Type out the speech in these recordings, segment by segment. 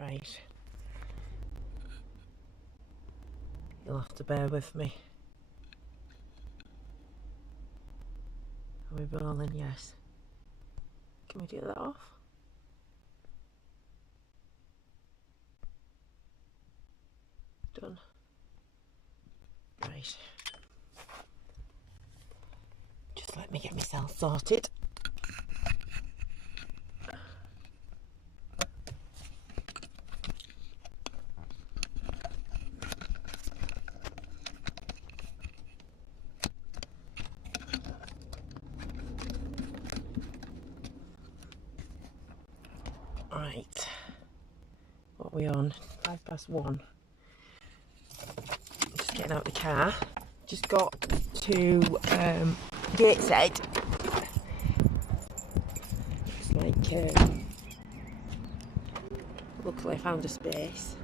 Right. You'll have to bear with me. Are we rolling? Yes. Can we do that off? Done. Right. Just let me get myself sorted. Right, what are we on? 1:05. Just getting out the car. Just got to Gateshead. It's like, luckily I found a space.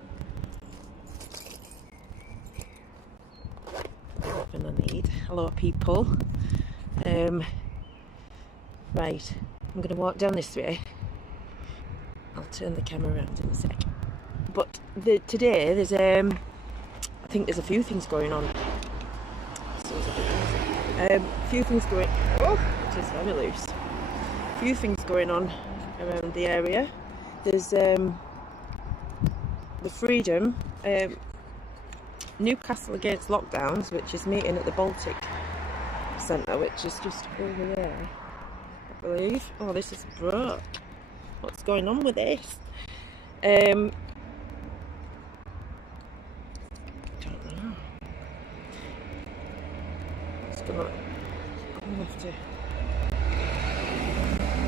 Everything I need. Hello people. Right, I'm going to walk down this way. I'll turn the camera around in a sec. But today there's I think there's a few things going on. A few things going. Oh, it is very loose. A few things going on around the area. There's the Freedom Newcastle Against Lockdowns, which is meeting at the Baltic Centre, which is just over there, I believe. Oh, this is broke. What's going on with this? Don't know. I'm gonna have to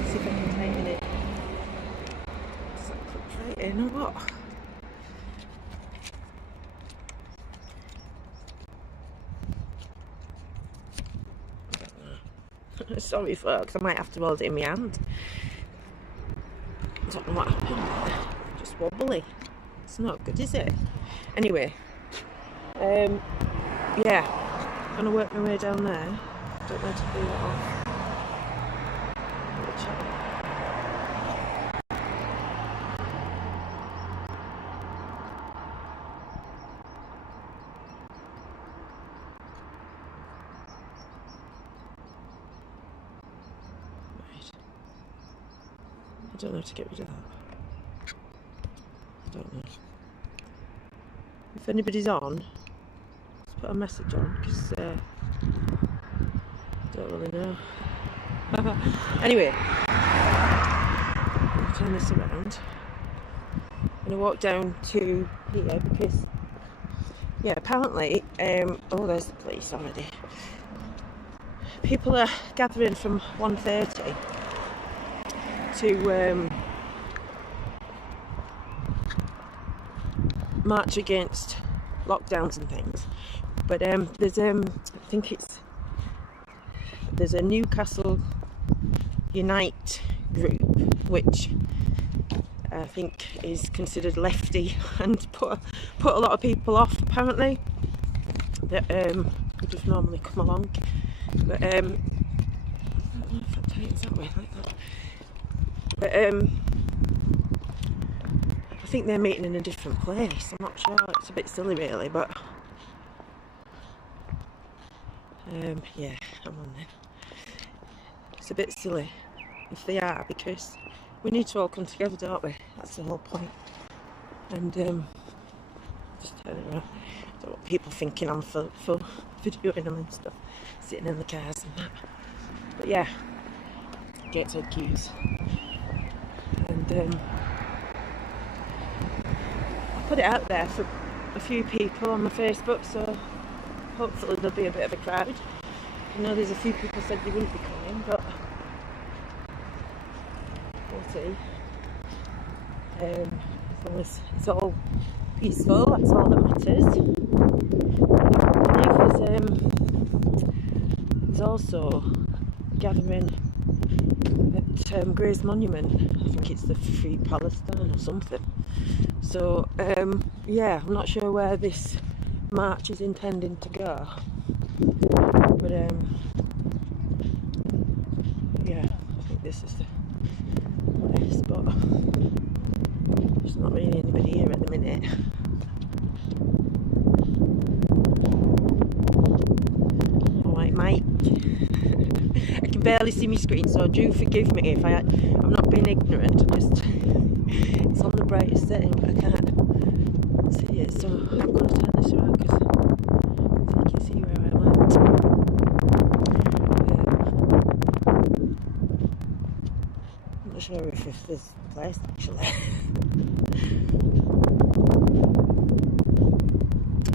see if I can tighten it. Is that put right in or what? I don't know. Sorry folks, I might have to hold it in my hand. I don't know what happened. Just wobbly. It's not good, is it? Anyway, yeah, I'm gonna work my way down there. Don't know how to do that off. Right. I don't know how to get rid of that. I don't know. If anybody's on, let's put a message on, because I don't really know. Anyway, I'll turn this around. I'm going to walk down to here because, yeah, apparently, oh, there's the police already. People are gathering from 1:30 to march against lockdowns and things, but there's I think there's a Newcastle Unite group which I think is considered lefty and put a lot of people off apparently that would just normally come along, but I don't know if that tightens that way like that, but I think they're meeting in a different place. I'm not sure, it's a bit silly really, but yeah, I'm on there. It's a bit silly if they are, because we need to all come together, don't we? That's the whole point. And just turn it around. I don't want people thinking I'm for videoing them and stuff, sitting in the cars and that. But yeah, Gateshead queues. And put it out there for a few people on my Facebook, so hopefully there'll be a bit of a crowd. I know there's a few people said they wouldn't be coming, but we'll see. As long as it's all peaceful, that's all that matters. I believe there's also a gathering at Gray's Monument. I think it's the Free Palestine or something. So yeah, I'm not sure where this march is intending to go, but yeah, I think this is the spot. Just not really anybody here at the minute. Alright, Mike. I can barely see my screen, so do forgive me if I'm not being ignorant. It's on the brightest setting, but I can't see it, so I'm going to turn this around because so you can see where I'm at. I'm not sure if there's a place actually.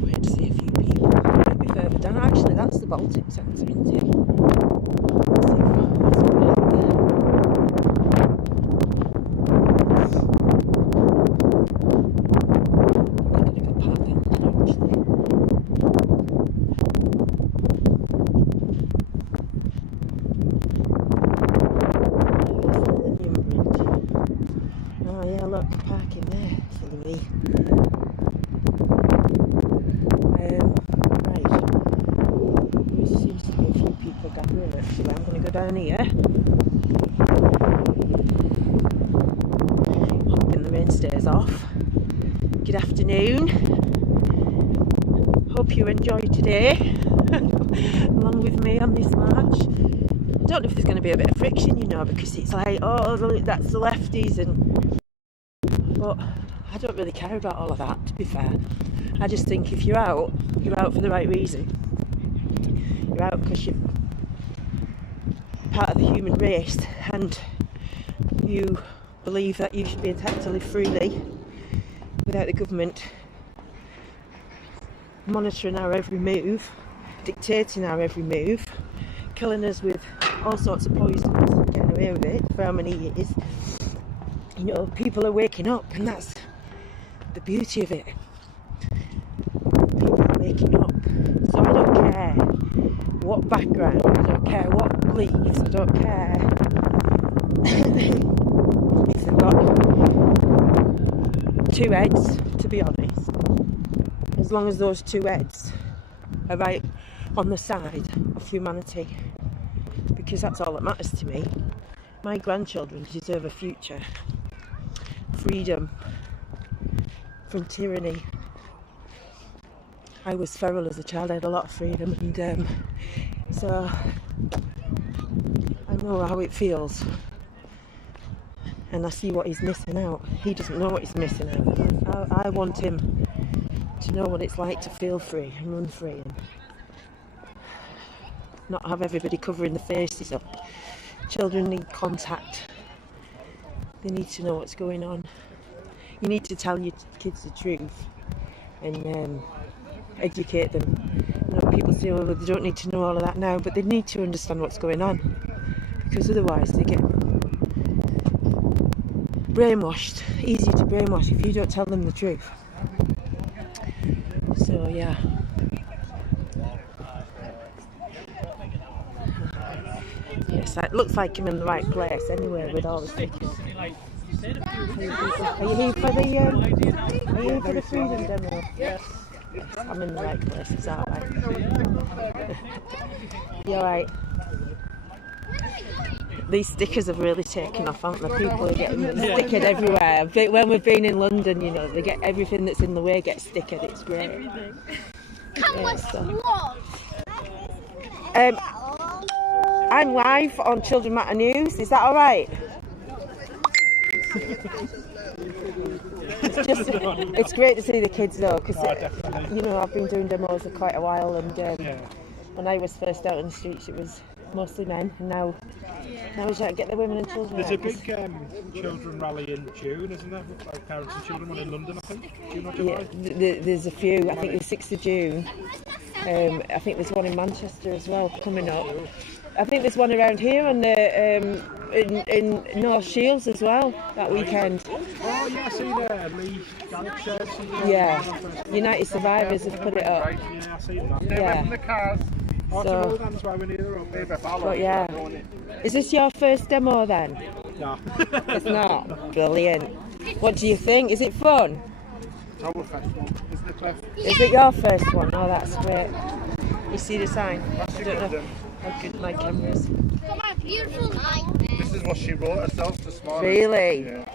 Wait to see a few people. Maybe further down. Actually, that's the Baltic centre, isn't it? Let's see what's going on there. Oh yeah, look, parking there, silly me. Right, there seems to be a few people gathering actually. I'm going to go down here. Hoping the rain stays off. Good afternoon. Hope you enjoy today along with me on this march. I don't know if there's going to be a bit of friction, you know, because it's like, oh, that's the lefties, but I don't really care about all of that, to be fair. I just think if you're out for the right reason. You're out because you're part of the human race and you believe that you should be entitled to live freely without the government monitoring our every move, dictating our every move, killing us with all sorts of poisons, getting away with it for how many years. You know, people are waking up, and that's the beauty of it. People are waking up. So I don't care what background, I don't care what beliefs, I don't care if they've got two heads, to be honest. As long as those two heads are right on the side of humanity, because that's all that matters to me. My grandchildren deserve a future, freedom from tyranny. I was feral as a child, I had a lot of freedom, and so I know how it feels, and I see what he's missing out. He doesn't know what he's missing out. I want him to know what it's like to feel free and run free and not have everybody covering the faces up. Children need contact. They need to know what's going on. You need to tell your kids the truth and educate them. You know, people say, oh, they don't need to know all of that now, but they need to understand what's going on, because otherwise they get brainwashed. Easy to brainwash if you don't tell them the truth. So yeah. Yes, it looks like I'm in the right place anyway with all the stickers. Are you here for the freedom demo? Yes. I'm in the right place, is that right? You alright? These stickers have really taken off, haven't they? People are getting them stickered everywhere. When we've been in London, you know, they get everything that's in the way gets stickered. It's great. Yeah, so. I'm live on Children Matter News. Is that alright? It's great to see the kids though, because you know, I've been doing demos for quite a while, and when I was first out on the streets it was mostly men, and now it's like get the women and children. There's a big children rally in June, isn't there? Like parents and children one in London, I think. There's a few. I think the 6th of June. I think there's one in Manchester as well coming up. I think there's one around here on the in North Shields as well that weekend. Oh yeah, I see there. Gateshead. Yeah, United Survivors have put it up. Yeah, I see that. Yeah. So, but yeah, is this your first demo then? No. It's not? Brilliant. What do you think? Is it fun? It's our first one. Is it your first one? Oh, that's great. You see the sign? I don't know how good my camera is. This is what she wrote herself this morning. Really? Yeah.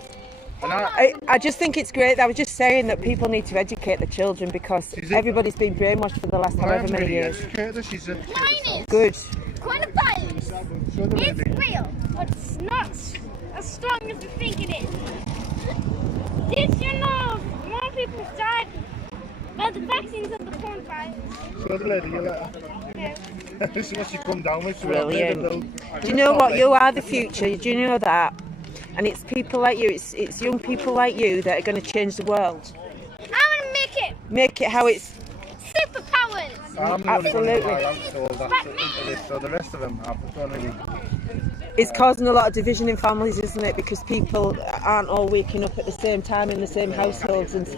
I just think it's great. I was just saying that people need to educate the children because everybody's been brainwashed for the last however many years. She's educated. Good. Coronavirus is real, but it's not as strong as you think it is. Did you know more people died by the vaccines than the coronavirus? So the lady, you let her. Yeah. This is what she come down with. Brilliant. Do you know what? You are the future. Do you know that? And it's people like you, it's young people like you that are going to change the world. I want to make it how it's superpowers. Absolutely. So the rest of them don't really. It's causing a lot of division in families, isn't it? Because people aren't all waking up at the same time in the same households. And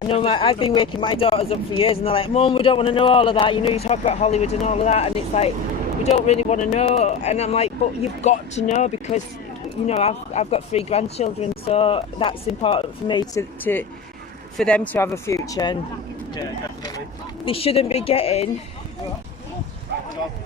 I know I've been waking my daughters up for years, and they're like, "Mum, we don't want to know all of that. You know, you talk about Hollywood and all of that," and it's like, we don't really want to know. And I'm like, but you've got to know because, you know, I've got 3 grandchildren, so that's important for me for them to have a future. And Yeah, definitely. they shouldn't be getting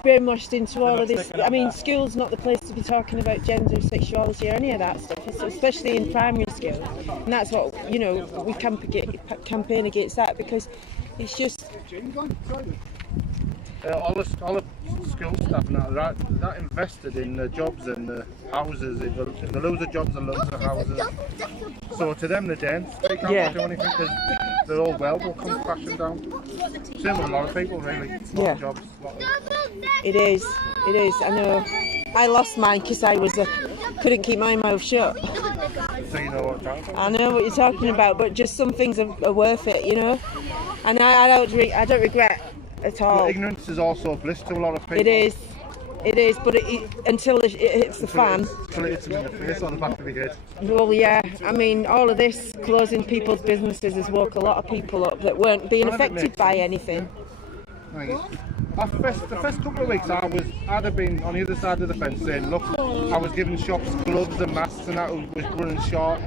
brainwashed into all of this. I mean, school's not the place to be talking about gender, sexuality or any of that stuff, especially in primary school. And that's what, you know, we campaign against that because it's just... all the school staff and that, they're that invested in the jobs and the houses, in the loads of jobs and loads of houses. So to them, they can't do anything because they're all will come crashing down. Same with a lot of people, really. Yeah. Jobs. It is. I know. I lost mine because I couldn't keep my mouth shut. So you know what I'm talking about. I know what you're talking about, but just some things are worth it, you know. And I don't regret at all. But ignorance is also bliss to a lot of people. It is, but until it hits the fan. Until it hits them in the face or the back of the head. Well, yeah. I mean, all of this closing people's businesses has woke a lot of people up that weren't being affected by anything. The first couple of weeks I'd have been on the other side of the fence saying, look, I was giving shops gloves and masks and that was running short.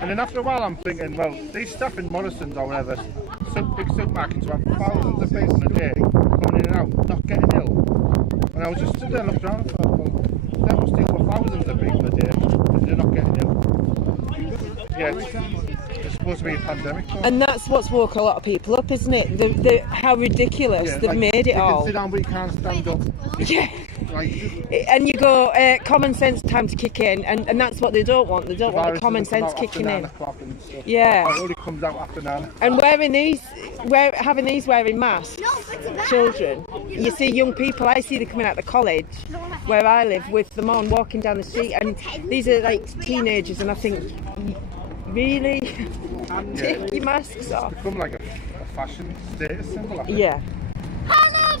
And then after a while I'm thinking, well, these staff in Morrison's or whatever, big supermarkets have thousands of people a day coming in and out, not getting ill. And I was just stood there and looked around and thought, well, there must be thousands of people a day and they're not getting ill. Yeah, it's supposed to be a pandemic. So. And that's what's woke a lot of people up, isn't it? How ridiculous they've made it all. You can sit down but you can't stand up. Yeah. Right. And you go, common sense time to kick in, and that's what they don't want. They don't want the common sense kicking in. Yeah. It only comes out after 9. And having these wearing masks, children. You see young people, I see them coming out of college, where I live, with them on, walking down the street, and these are like teenagers, and I think, really? Take your masks off. It's become like a fashion status symbol. Yeah.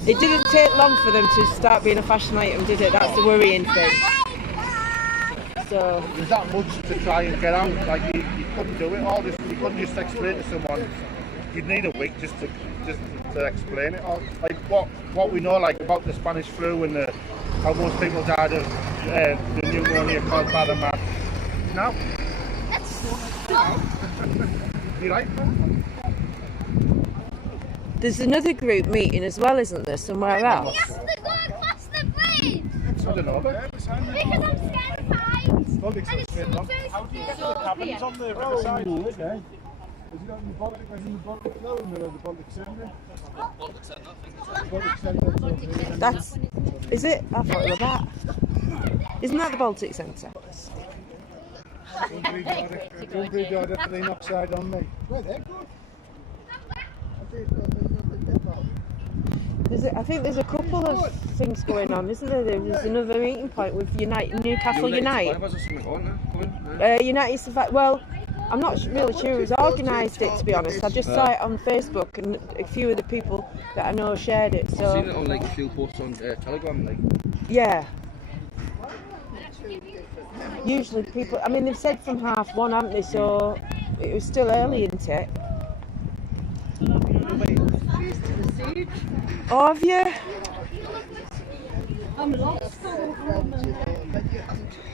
It didn't take long for them to start being a fashion item, did it? That's the worrying thing. So there's that much to try and get out. Like you couldn't do it all. You couldn't just explain to someone. You'd need a week just to explain it all. Like what we know, like about the Spanish flu and how most people died of the pneumonia caused by the mask. No. You like that? there's another group meeting as well, isn't there, somewhere else? Yes, they're going across the bridge. I don't know. Because I'm scared of heights. And it's so How do you get to the cabins on the riverside? Okay. Has he got in the Baltic? Has he in the Baltic flow and the Baltic Centre? Baltic Centre. That's... Is it? I thought it was that. Isn't that the Baltic Centre? Don't breathe out after they knock side on me. Well, they're good. I think there's a couple of things going on, isn't there? There's another meeting point with Newcastle Unite. United Survive. Well, I'm not really sure who's organised it, to be honest. I just saw it on Facebook, and a few of the people that I know shared it. So I've seen it on like a few posts on Telegram, like. Yeah. Usually people. I mean, they've said from 1:30, haven't they? So it was still early, isn't it? Oh, have you?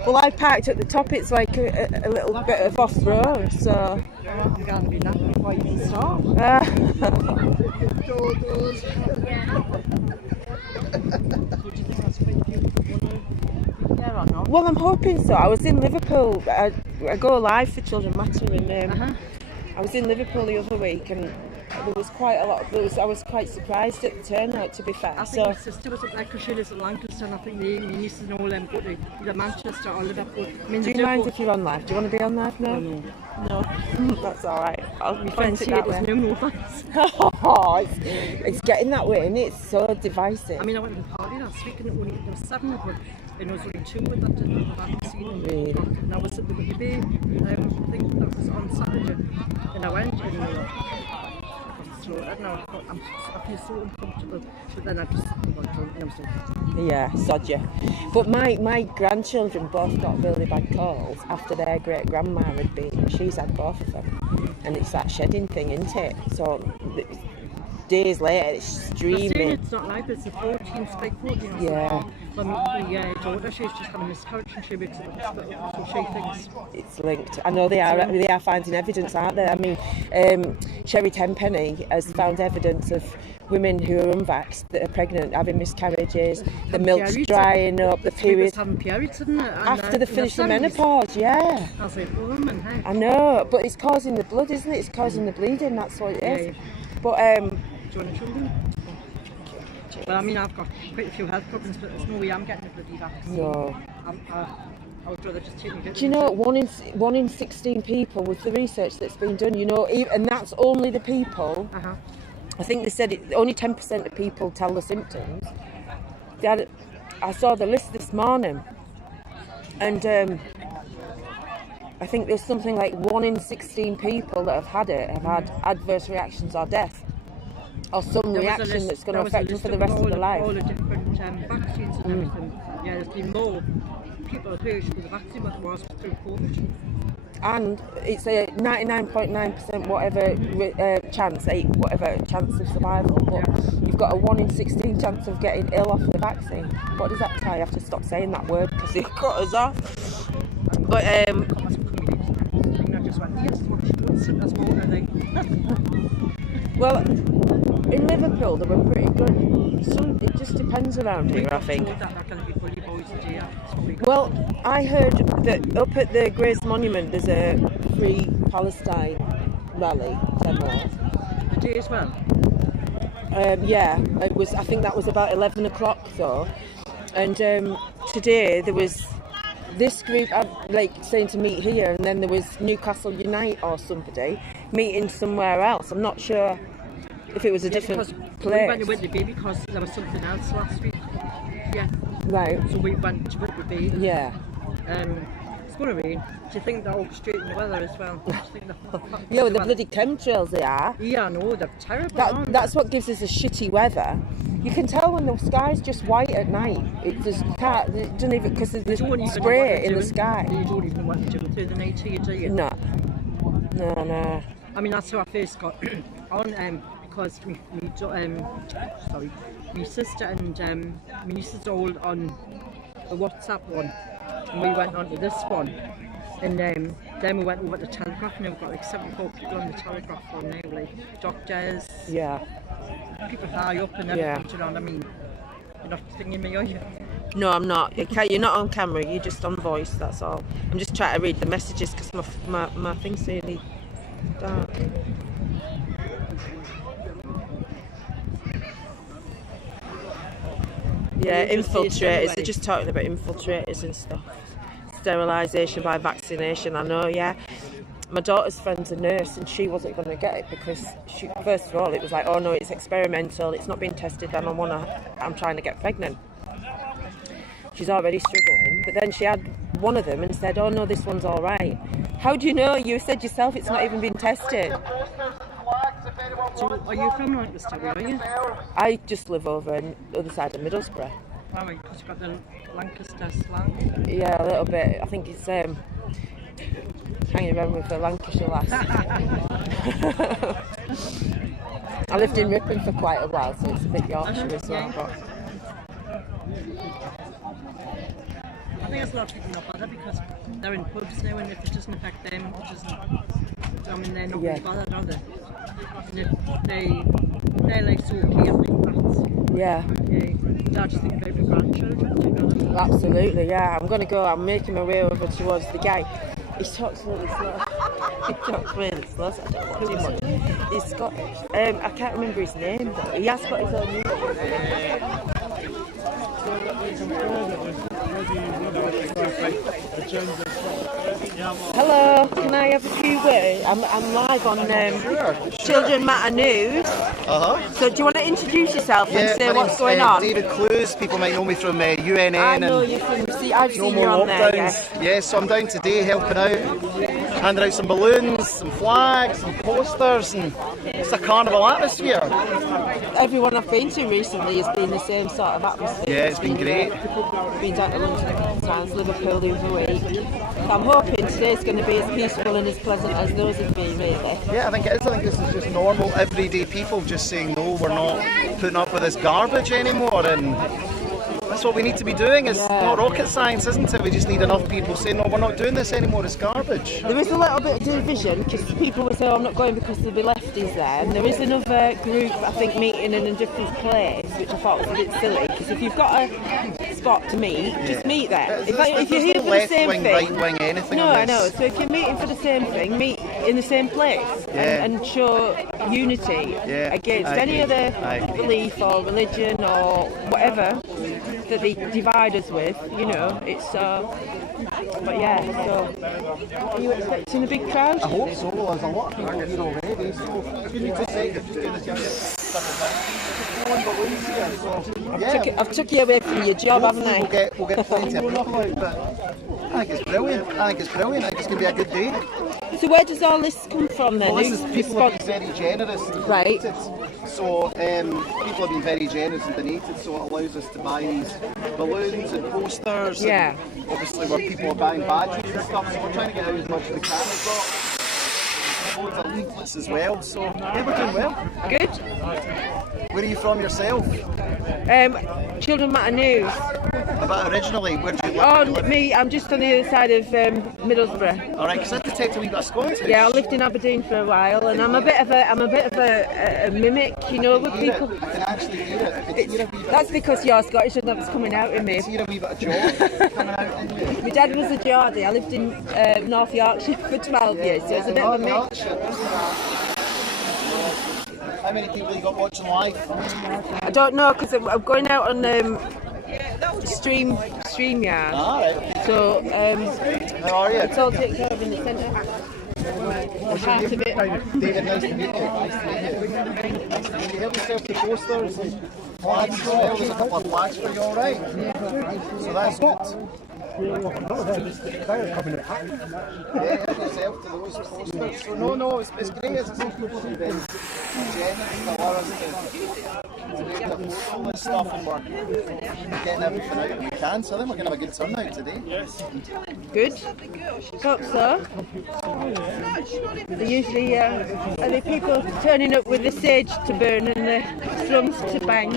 Well, I parked at the top. It's like a little bit of off-road, so... You're going to be napping before you can start. Well, I'm hoping so. I was in Liverpool I go live for Children Matter, and I was in Liverpool the other week, and there was quite a lot. I was quite surprised at the turnout, to be fair. I think my sister was up there because she lives in Lancaster, and I think my nieces and all them go to either Manchester or Liverpool. I mean, do you mind if you're on live? Do you want to be on live now? No. That's all right. I'll be Fancy it as no thanks. Oh, it's getting that way, and it's so divisive. I mean, I went to the party last week, and there was 7 of us, and there was only 2 that didn't have a vaccine. Really? And I was at the baby, I think that was on Saturday, and I went, and I feel so uncomfortable, but then I just got drunk and I was like, yeah, sod you. But my grandchildren both got really bad colds after their great grandma had been. She's had both of them, and it's that shedding thing, isn't it? So days later, it's streaming. It's not like it's a protein, spike protein. Yeah. But my daughter, she's just had a miscarriage and she wakes up at the hospital, so she thinks it's linked. I know they are finding evidence, aren't they? I mean, Sherry Tenpenny has found evidence of women who are unvaxxed that are pregnant having miscarriages, the milk's drying up, the period having periods, isn't it? after they finish the menopause. Yeah, I was like, woman, hey. I know, but it's causing the blood, isn't it? It's causing the bleeding. That's what it is. Yeah. But do you want children? Well, I mean, I've got quite a few health problems, but there's no way I'm getting a bloody vaccine. no. I would rather just take me. Do you know, one in 16 people with the research that's been done, you know, and that's only the people. I think they said only 10% of people tell the symptoms. I saw the list this morning, and I think there's something like 1 in 16 people that have had it have had adverse reactions or death, or some reaction that's going to affect them for the rest of their life. All the different vaccines and everything. Yeah, there's been more people who should the vaccine than there was through COVID. And it's a 99.9% whatever chance of survival, but you've got a 1 in 16 chance of getting ill off the vaccine. What does that tell? I have to stop saying that word because it cut us off. But well, in Liverpool they were pretty good. It just depends around here, I think. Well, I heard that up at the Grace Monument there's a Free Palestine rally demo. The day as well? Yeah, it was. I think that was about 11 o'clock though. And today there was this group like saying to meet here, and then there was Newcastle Unite or somebody meeting somewhere else. I'm not sure if it was a different place. We went to Baby because there was something else last week. Yeah. Right. So we went to Baby. Yeah. It's going to rain. Do you think they'll straighten the weather as well? Yeah, with the bloody chemtrails they are. Yeah, I know, they're terrible. That's what gives us the shitty weather. You can tell when the sky's just white at night. It just can't. It doesn't even because there's spray in the sky. You don't even want to do it through the night, do you? No. I mean, that's how I first got on because my sister and my nieces are all on the WhatsApp one, and we went on to this one, and then we went over to the Telegraph, and we've got like 74 people on the Telegraph one now, like doctors, people high up and everything. You know what I mean? You're not thinking me, are you? No, I'm not. You're not on camera. You're just on voice. That's all. I'm just trying to read the messages because my thing's really dark. Yeah, infiltrators. They're just talking about infiltrators and stuff. Sterilisation by vaccination. I know. Yeah. My daughter's friend's a nurse, and she wasn't going to get it because first of all, it was like, oh no, it's experimental. It's not been tested, and I'm trying to get pregnant. She's already struggling, but then she had one of them and said, oh no, this one's all right. How do you know? You said yourself it's not even been tested. So are you from Lancaster, are you? I just live over on the other side of Middlesbrough. Oh, right, because you've got the Lancaster slang. Yeah, a little bit. I think it's hanging around with the Lancashire lass. I lived in Ripon for quite a while, so it's a bit Yorkshire as well. But I think there's a lot of people not bothered because they're in pubs now, and if it doesn't affect them, it doesn't. I mean, they're not really bothered, are they? And if they're like so okay, I think that's. Yeah. I just think about the grandchildren, you know. Absolutely, yeah. I'm making my way over towards the guy. He talks really slow. He talks really slow, so I don't watch him much. He's Scottish. I can't remember his name though. He has got his own music. Hello, can I have a few words? I'm live on Children Matter News. So do you want to introduce yourself and say what's going on? David Clues, people might know me from UNN. I know you from, I've seen you on there, yeah. Yes, so I'm down today helping out, handing out some balloons, some flags, some posters, and it's a carnival atmosphere. Everyone I've been to recently has been the same sort of atmosphere. Yeah, it's been great. Been down to London a couple of times, Liverpool the other week. So I'm hoping today's going to be as peaceful and as pleasant as those have been, really. Yeah, I think it is. I think this is just normal, everyday people just saying, no, we're not putting up with this garbage anymore, and that's what we need to be doing. It's not rocket science, isn't it? We just need enough people saying, no, we're not doing this anymore, it's garbage. There is a little bit of division, because people will say, oh, I'm not going because there'll be lefties there, and there is another group, I think, meeting in a different place, which I thought was a bit silly, because if you've got a spot to meet, just meet there. If you're here for the same thing, right wing, anything. No, I know. So if you're meeting for the same thing, meet in the same place and show unity against any other belief or religion or whatever that they divide us with. You know, it's but yeah. So are you expecting a big crowd? I hope so. There's a lot of people here already. So you need to say that I've took you away from your job, haven't I? We'll get plenty of people out, but I think it's brilliant. I think it's going to be a good day. So where does all this come from then? Well, people have been very generous and right. donated. So people have been very generous and donated, so it allows us to buy these balloons and posters. Yeah. And obviously where people are buying badges and stuff, so we're trying to get out as much as we can. We've got loads of leaflets as well, so yeah, we're doing well. Good. Where are you from yourself? Children Matter News. But originally, where did you live? Oh, me, I'm just on the other side of Middlesbrough. All right, because I detect a wee bit of Scottish. Yeah, I lived in Aberdeen for a while, and I'm a bit of a mimic, you know, with people. I can actually hear it. That's because you're Scottish and that's coming out in me. I can hear a wee bit of Geordie coming out in you. My dad was a Geordie. I lived in North Yorkshire for 12 years, so it's a bit of a mix. How many people you got watching live? I don't know, because I'm going out on StreamYard. Right. So how are you? it's all taken care of in the centre. Part of it. David, nice to meet you. Nice to meet you. Help yourself to posters and flags as well. There's a couple of flags for you, alright? So that's good. Yeah, help yourself to those posters. So no, it's great. It's people who've been generous to allow us to be able to post all this stuff, and we're getting everything out that we can. So I think we're going to have a good turnout today. Good. Hope so. They usually are the people turning up with the sage to burn and the drums to bang.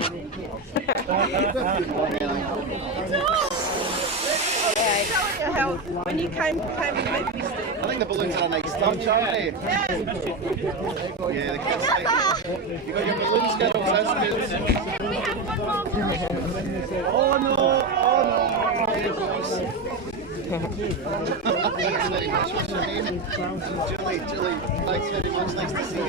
When you came with me, I think the balloons are a nice touch, aren't they? Yeah, the kids like it. You got your balloons, girls, that's good. Oh no! Thanks very much. What's your name? Julie, thanks very much. Nice to see you.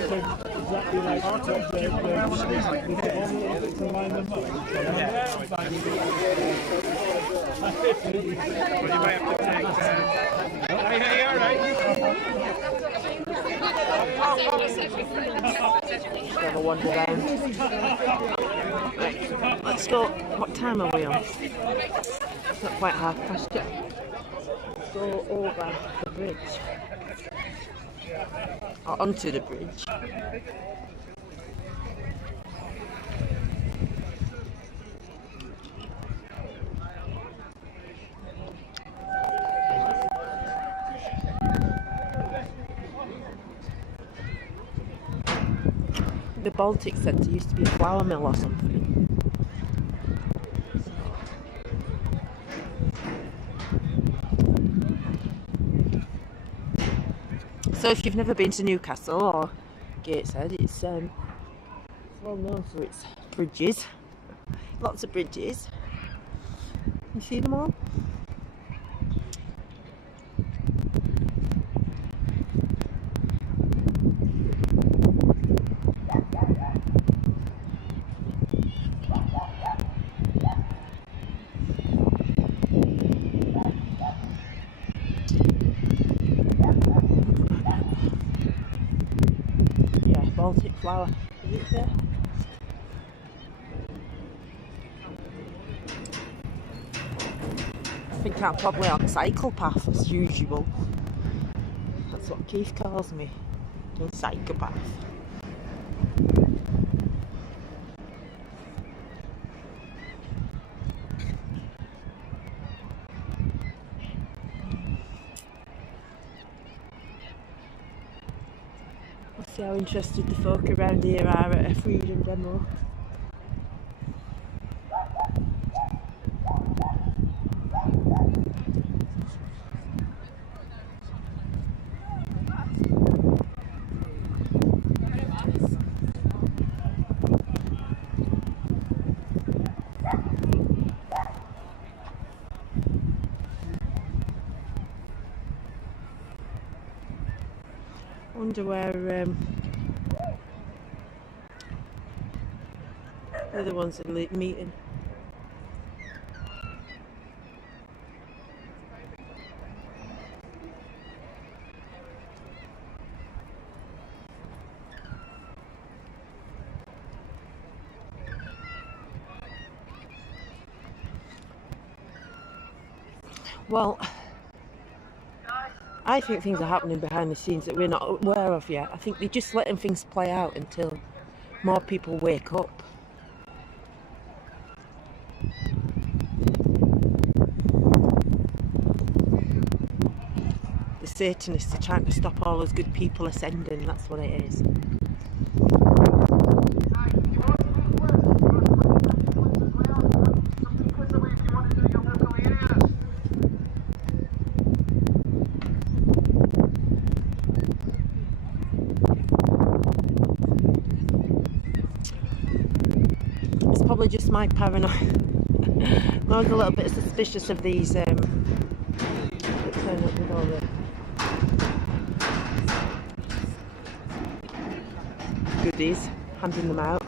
Never wander down. Right, let's go. What time are we on? It's not quite past yet. Go over the bridge. Or onto the bridge. The Baltic Centre used to be a flour mill or something. So if you've never been to Newcastle or Gateshead, it's well known for its bridges. Lots of bridges. You see them all? flower. Is it there? I think I'm probably on cycle path as usual. That's what Keith calls me. Doing psychopath. Let's see how interested the folk around here are at a freedom demo. Wonder where the other ones are meeting. Well, I think things are happening behind the scenes that we're not aware of yet. I think they're just letting things play out until more people wake up. The Satanists are trying to stop all those good people ascending, that's what it is. Probably just my paranoia. I was a little bit suspicious of these that turn up with all the goodies, handing them out.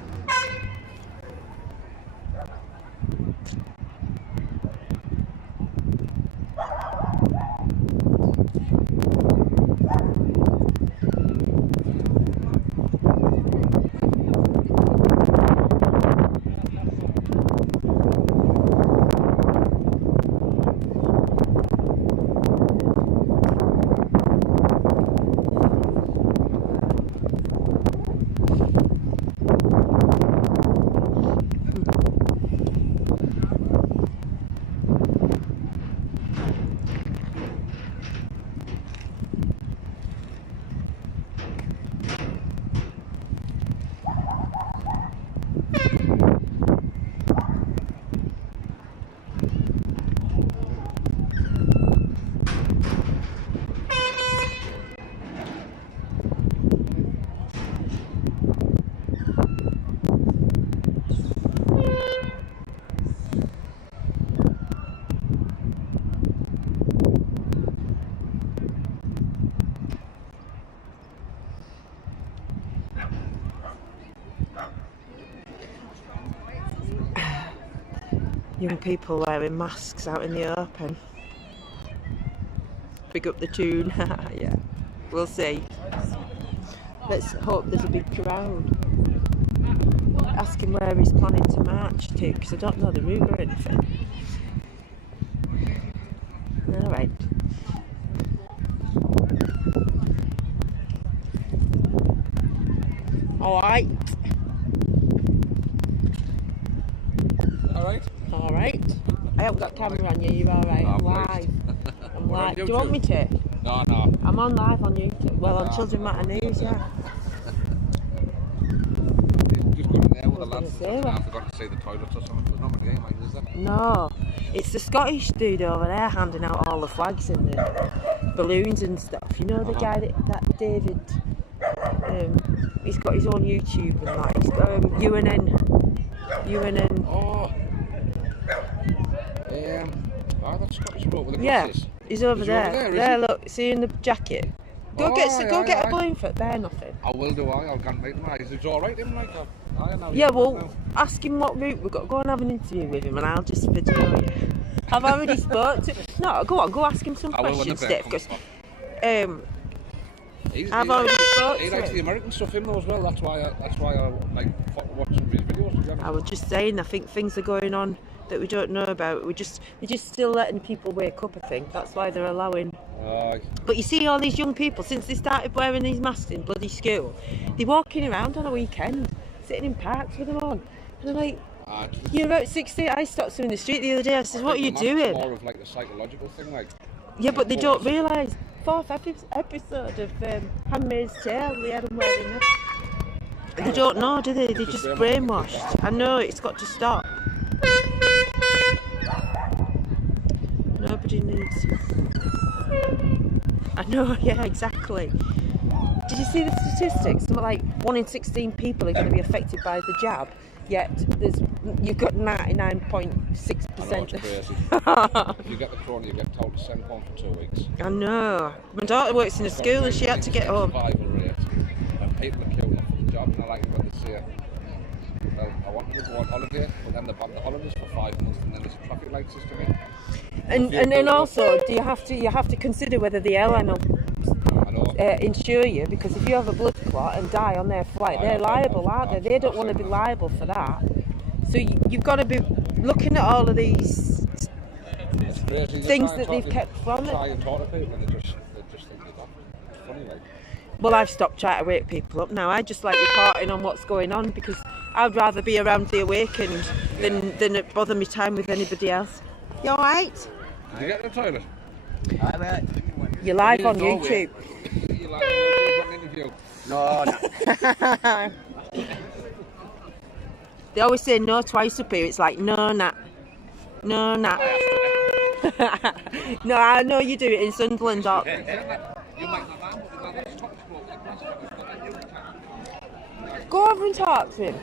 Young people wearing masks out in the open. Big up the tune. Yeah, we'll see. Let's hope there's a big crowd. Ask him where he's planning to march to, because I don't know the route or anything. Alright. Alright. Alright. Alright. I haven't got camera on you, you're alright. I'm live. I'm live. Do you want me to? No, no. I'm on live on YouTube. Well, on Children Matter News, yeah. Just got in there with the lads. Say I forgot to say the toilets or something. There's not many like, is there? No. It's the Scottish dude over there handing out all the flags and the balloons and stuff. You know the guy that David, he's got his own YouTube and that. He's got UNN. Oh. That's Scottish bloke with the Yeah, glasses. he's over there. There, look, see in the jacket. Go get a balloon for it. They're nothing. I will do. I'll go and make them. He's alright, him like that. Yeah, well, ask him what route we've got. Go and have an interview with him, and I'll just video you. I've already spoke to. No, go on, go ask him some questions, Steph. Because, I've already spoke He to likes the him. American stuff in though as well. That's why I like watching his videos. To be honest. I was just saying, I think things are going on that we don't know about. They're just still letting people wake up, I think. That's why they're allowing. But you see all these young people, since they started wearing these masks in bloody school, they're walking around on a weekend, sitting in parks with them on. And I'm like, you're about 60. I stopped them in the street the other day. I said, what are you doing? More of like the psychological thing, like. Yeah, but they don't realise. Fourth episode of Handmaid's Tale, they had them wearing this. They don't know, do they? They're just brainwashed. I know, it's got to stop. Nobody needs. I know, yeah, exactly. Did you see the statistics? Something like 1 in 16 people are going to be affected by the jab, yet you've got 99.6%. If you get the corona, you get told to send home for 2 weeks. I know. My daughter works in a school and she had to get home. Survival rate, and people are queuing up for the job, and I like it when they say, well, I want you to go on holiday, but then they ban the holidays for 5 months, and then there's a traffic light system in. And then also, do you have to consider whether the airline will insure you, because if you have a blood clot and die on their flight, they're liable, aren't they? They don't want to be liable for that. So you've got to be looking at all of these things that they've kept from it. Try and talk to people, and they just think they're daft. It's funny, like. Well, I've stopped trying to wake people up now. I just like reporting on what's going on, because I'd rather be around the awakened than it bother me time with anybody else. You alright? Did you get to the toilet? You're live on YouTube. You like an interview? No. They always say no twice up here. It's like no, nah. No, nah. No, I know you do it in Sunderland. Go over and talk to him.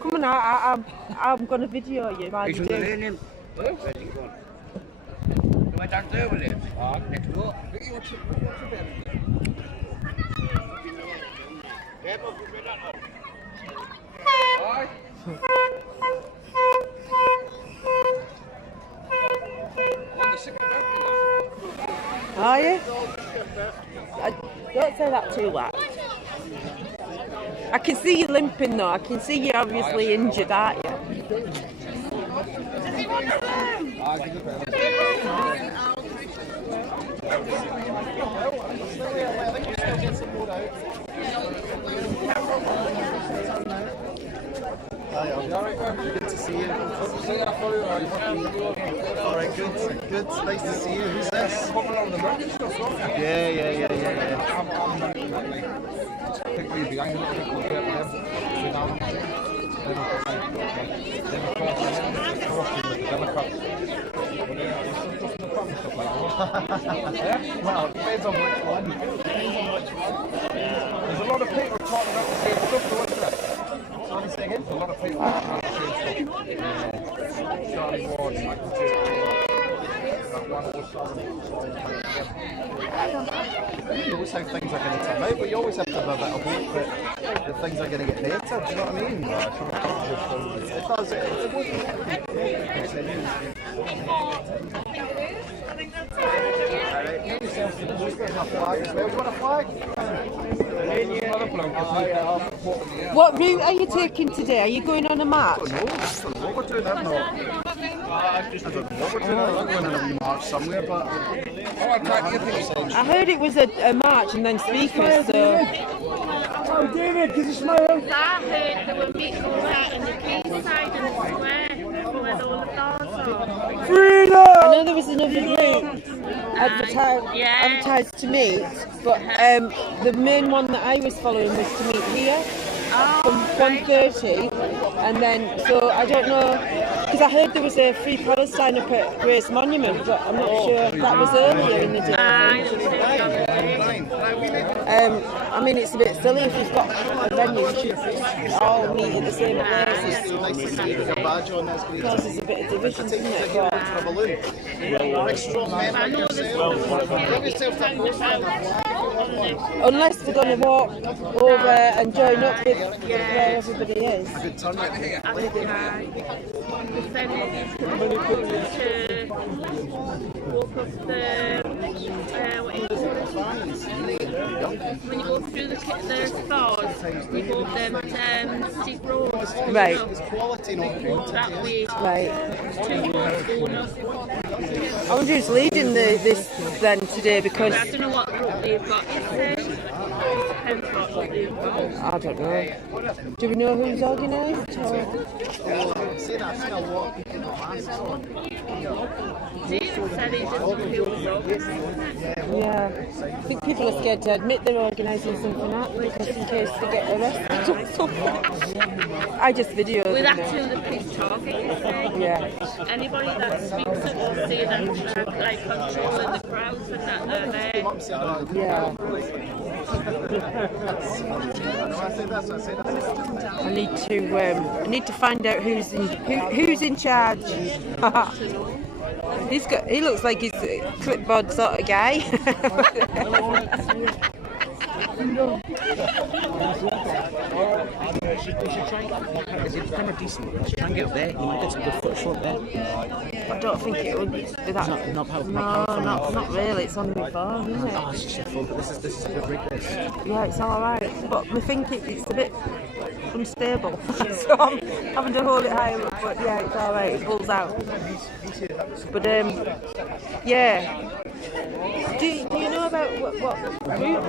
Come on, I'm going to video you while you do it. Are you? Don't say that too loud. I can see you limping though. I can see you're obviously injured, aren't you? Good to see you. Alright, good. Nice to see you. Who's this? Yeah. Well, it depends on which one. There's a lot of people talking about the same stuff, though, isn't there? Sorry, say again? There's a lot of people talking about the same stuff. Charlie Ward, Michael J. That one You always how things are going to turn out, but you always have to have a bit of hope that the things are going to get better. Do you know what I mean? It does. It What route are you taking today? Are you going on a march? I heard it was a march and then speakers, so... Oh, David, give us a smile. I heard there were people out in the Gateshead and the square where all the doors are. Freedom! I know there was another group advertised to meet, but the main one that I was following was to meet here from 1:30, and then, so I don't know, because I heard there was a Free Palestine up at Grace Monument, but I'm not sure if that was earlier in the day. I mean, it's a bit silly if you've got a venue, you should all meet at the same place. It's nice to see there's a badge on this. Because there's a bit of division, isn't it? For a balloon. Big strong men like yourself. Unless they're going to walk over and join up with where everybody is. Good turn out here. Walk up the When you go through the stores, you go up them steep roads. Right. That way. Right. It's 2 roads going up. I wonder who's leading this then today, because I don't know what route they've got. It depends what route they've got. I don't know. Do we know who's organised? David said he just feels up. Yeah. I think people are scared to admit they're organising something up because in case they get arrested or something. I just videoed With them. that to the police target, you say? Yeah. Anybody that speaks up will say that like controlling the crowds and that they're there. Yeah. I need to find out who's in charge. He looks like he's a clipboard sort of guy. Try and get up there. You might get some good foot front there. I don't think it would be that. Not Not really. It's on my phone, isn't it? Oh, it's just your phone, but this is a good rig. This. Yeah, it's all right. But I think it's a bit unstable, so I'm having to hold it higher up. But yeah, it's all right. It pulls out. But yeah. Do you know about what route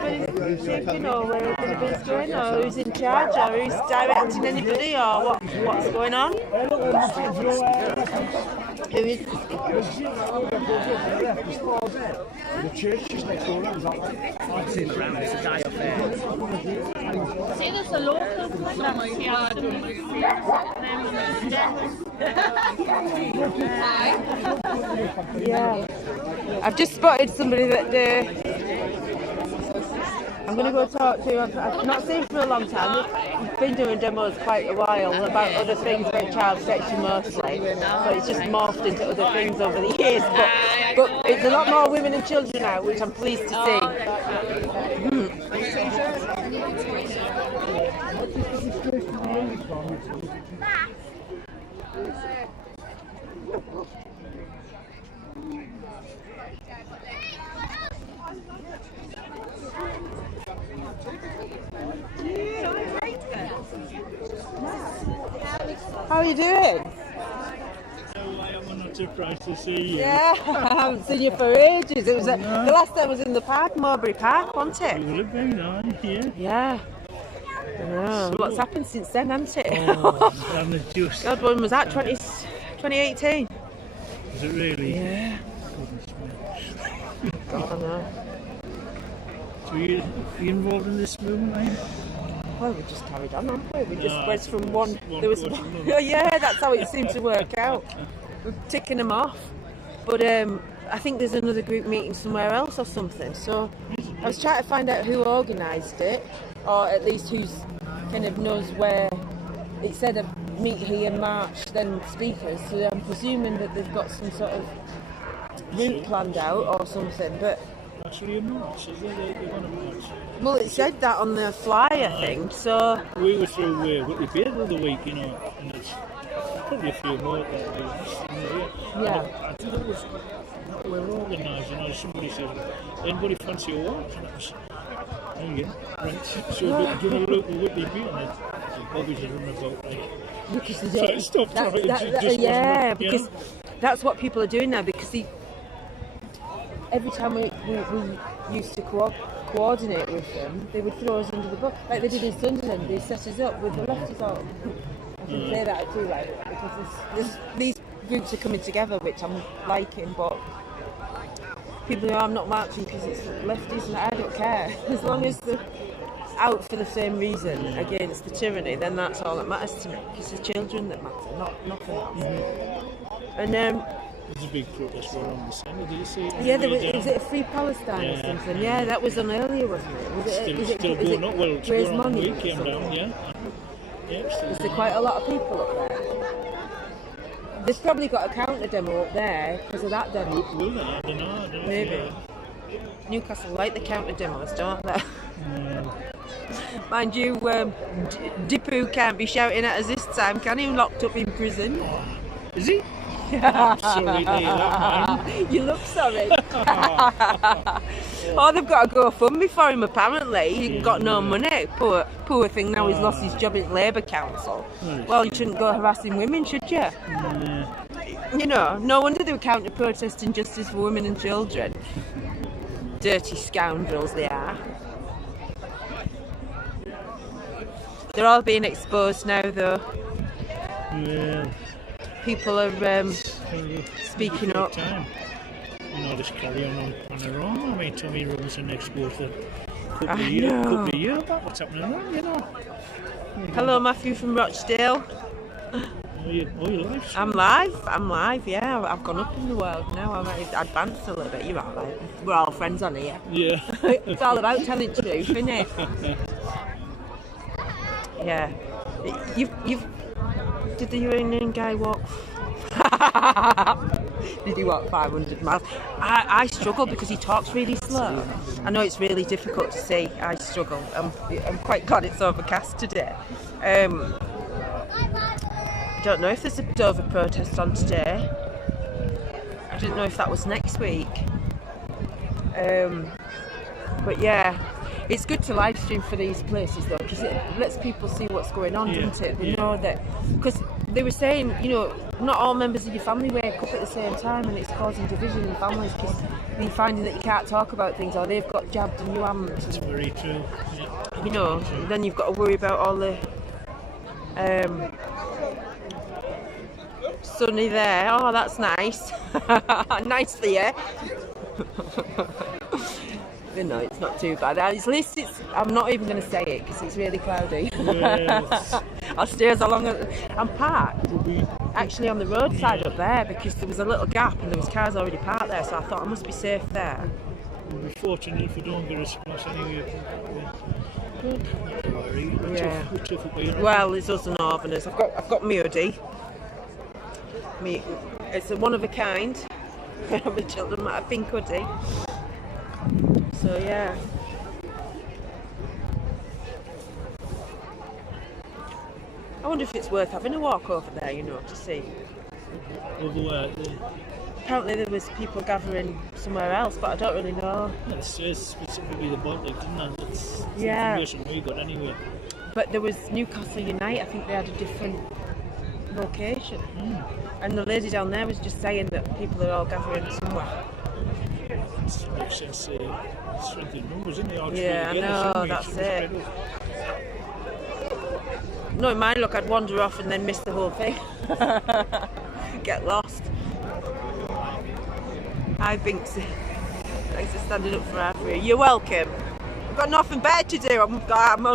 everybody's taking, or where everybody's going, or who's in charge, or who's directing anybody, or what's going on? Who is? The church is next door. I've seen around. There's a guy up there. See, there's a local club here. Yeah. I've just spotted somebody that I'm going to go talk to. I've not seen for a long time. We've been doing demos quite a while about other things, about child protection mostly. So it's just morphed into other things over the years. But it's a lot more women and children now, which I'm pleased to see. How are you doing? I'm not surprised to see you. Yeah, I haven't seen you for ages. It was the last time I was in the park, Marbury Park, wasn't it? You would have been on here. Yeah. I know. What's happened since then, hasn't it? Oh, I'm just. God, when was that? 2018? Is it really? Yeah. God, I know. So you involved in this movement, are you? Well, we just carried on, haven't we? We just went from one. One There was course one. to another. Yeah, that's how it seemed to work out. We're ticking them off. But I think there's another group meeting somewhere else or something. So I was trying to find out who organised it, or at least who's kind of knows where. It said a meet here, march, then speakers. So I'm presuming that they've got some sort of route planned out or something. But Actually, a march, is it? They're going to march. well, it said that on the flyer thing. So We were through Whitley Beer the other week, you know, and there's probably a few more that yeah. I think it was not well organised, you know. Somebody said, anybody fancy a walk? And it was, there you go. Right, so we're doing a local Whitley Beer, and Bobby's running about like. Because So it stopped right, it just wasn't yeah, up, you because know? that's what people are doing now. Because every time we used to coordinate with them, they would throw us under the bus, like they did in Sunderland. They set us up with the lefties on. I can say that too, like because these groups are coming together, which I'm liking. But people know I'm not marching because it's lefties, and I don't care as long as they're out for the same reason against the tyranny. Then that's all that matters to me. Because it's the children that matter, not nothing else. And There's a big protest going on this summer, did you see it? yeah, was it a Free Palestine or something? Yeah, that was on earlier, wasn't it? Was it Still going on, well, it's raise going on, money? we came down, yeah. Yeah, it's still Is there quite a lot of people up there? They've probably got a counter demo up there because of that demo. will they? I don't know. Maybe. Yeah. Newcastle like the counter demos, don't they? Mind you, Dipu can't be shouting at us this time, can he? Locked up in prison. Is he? Sorry to hear that, man. You look sorry. Oh, they've got a GoFundMe for him apparently. He got no money. Poor thing, now he's lost his job at Labour Council. Well, you shouldn't go harassing women, should you? You know, no wonder they were counter-protesting justice for women and children. Dirty scoundrels they are. They're all being exposed now though. Yeah. People are speaking up. Time. You know, just carry on their own. I mean, Tommy Robinson next goes for a couple of years back. What's happening there, you know? Hello, Matthew from Rochdale. Oh, you live? I'm live, yeah. I've gone up in the world now. I'm advanced a little bit. You're all right. We're all friends on here. Yeah. It's all about telling the truth, isn't it? Yeah. Did the Iranian guy walk? Did he walk 500 miles? I struggle because he talks really slow. I know it's really difficult to see. I struggle. I'm quite glad it's overcast today. Don't know if there's a Dover protest on today. I didn't know if that was next week. But yeah, it's good to live stream for these places though, because it lets people see what's going on, doesn't it? They know that, because they were saying, you know, not all members of your family wake up at the same time, and it's causing division in families because you're finding that you can't talk about things, or they've got jabbed and you haven't. That's very true. You know, then you've got to worry about all the sunny there. Oh, that's nice. Nice for you. You know, it's not too bad. At least I'm not even going to say it because it's really cloudy. Yes. I'll stay as long as I'm parked. Actually on the roadside up there because there was a little gap and there was cars already parked there, so I thought I must be safe there. We'll be fortunate if we don't get a splash anyway. Yeah. Well, it's us and Northerners. I've got my hoodie. It's a one of a kind. The children might have pink hoodie. So yeah. I wonder if it's worth having a walk over there, you know, to see. Over where? Apparently there was people gathering somewhere else, but I don't really know. It says specifically the Baltic, didn't it? That's yeah. Information we got anyway. But there was Newcastle Unite, I think they had a different location. And the lady down there was just saying that people are all gathering somewhere. It makes sense, strength in numbers, isn't it? Yeah, I know, that's it. No, in my luck, I'd wander off and then miss the whole thing. Get lost. Hi, Binksy. Thanks for standing up for Avery. You're welcome. I've got nothing better to do. I'm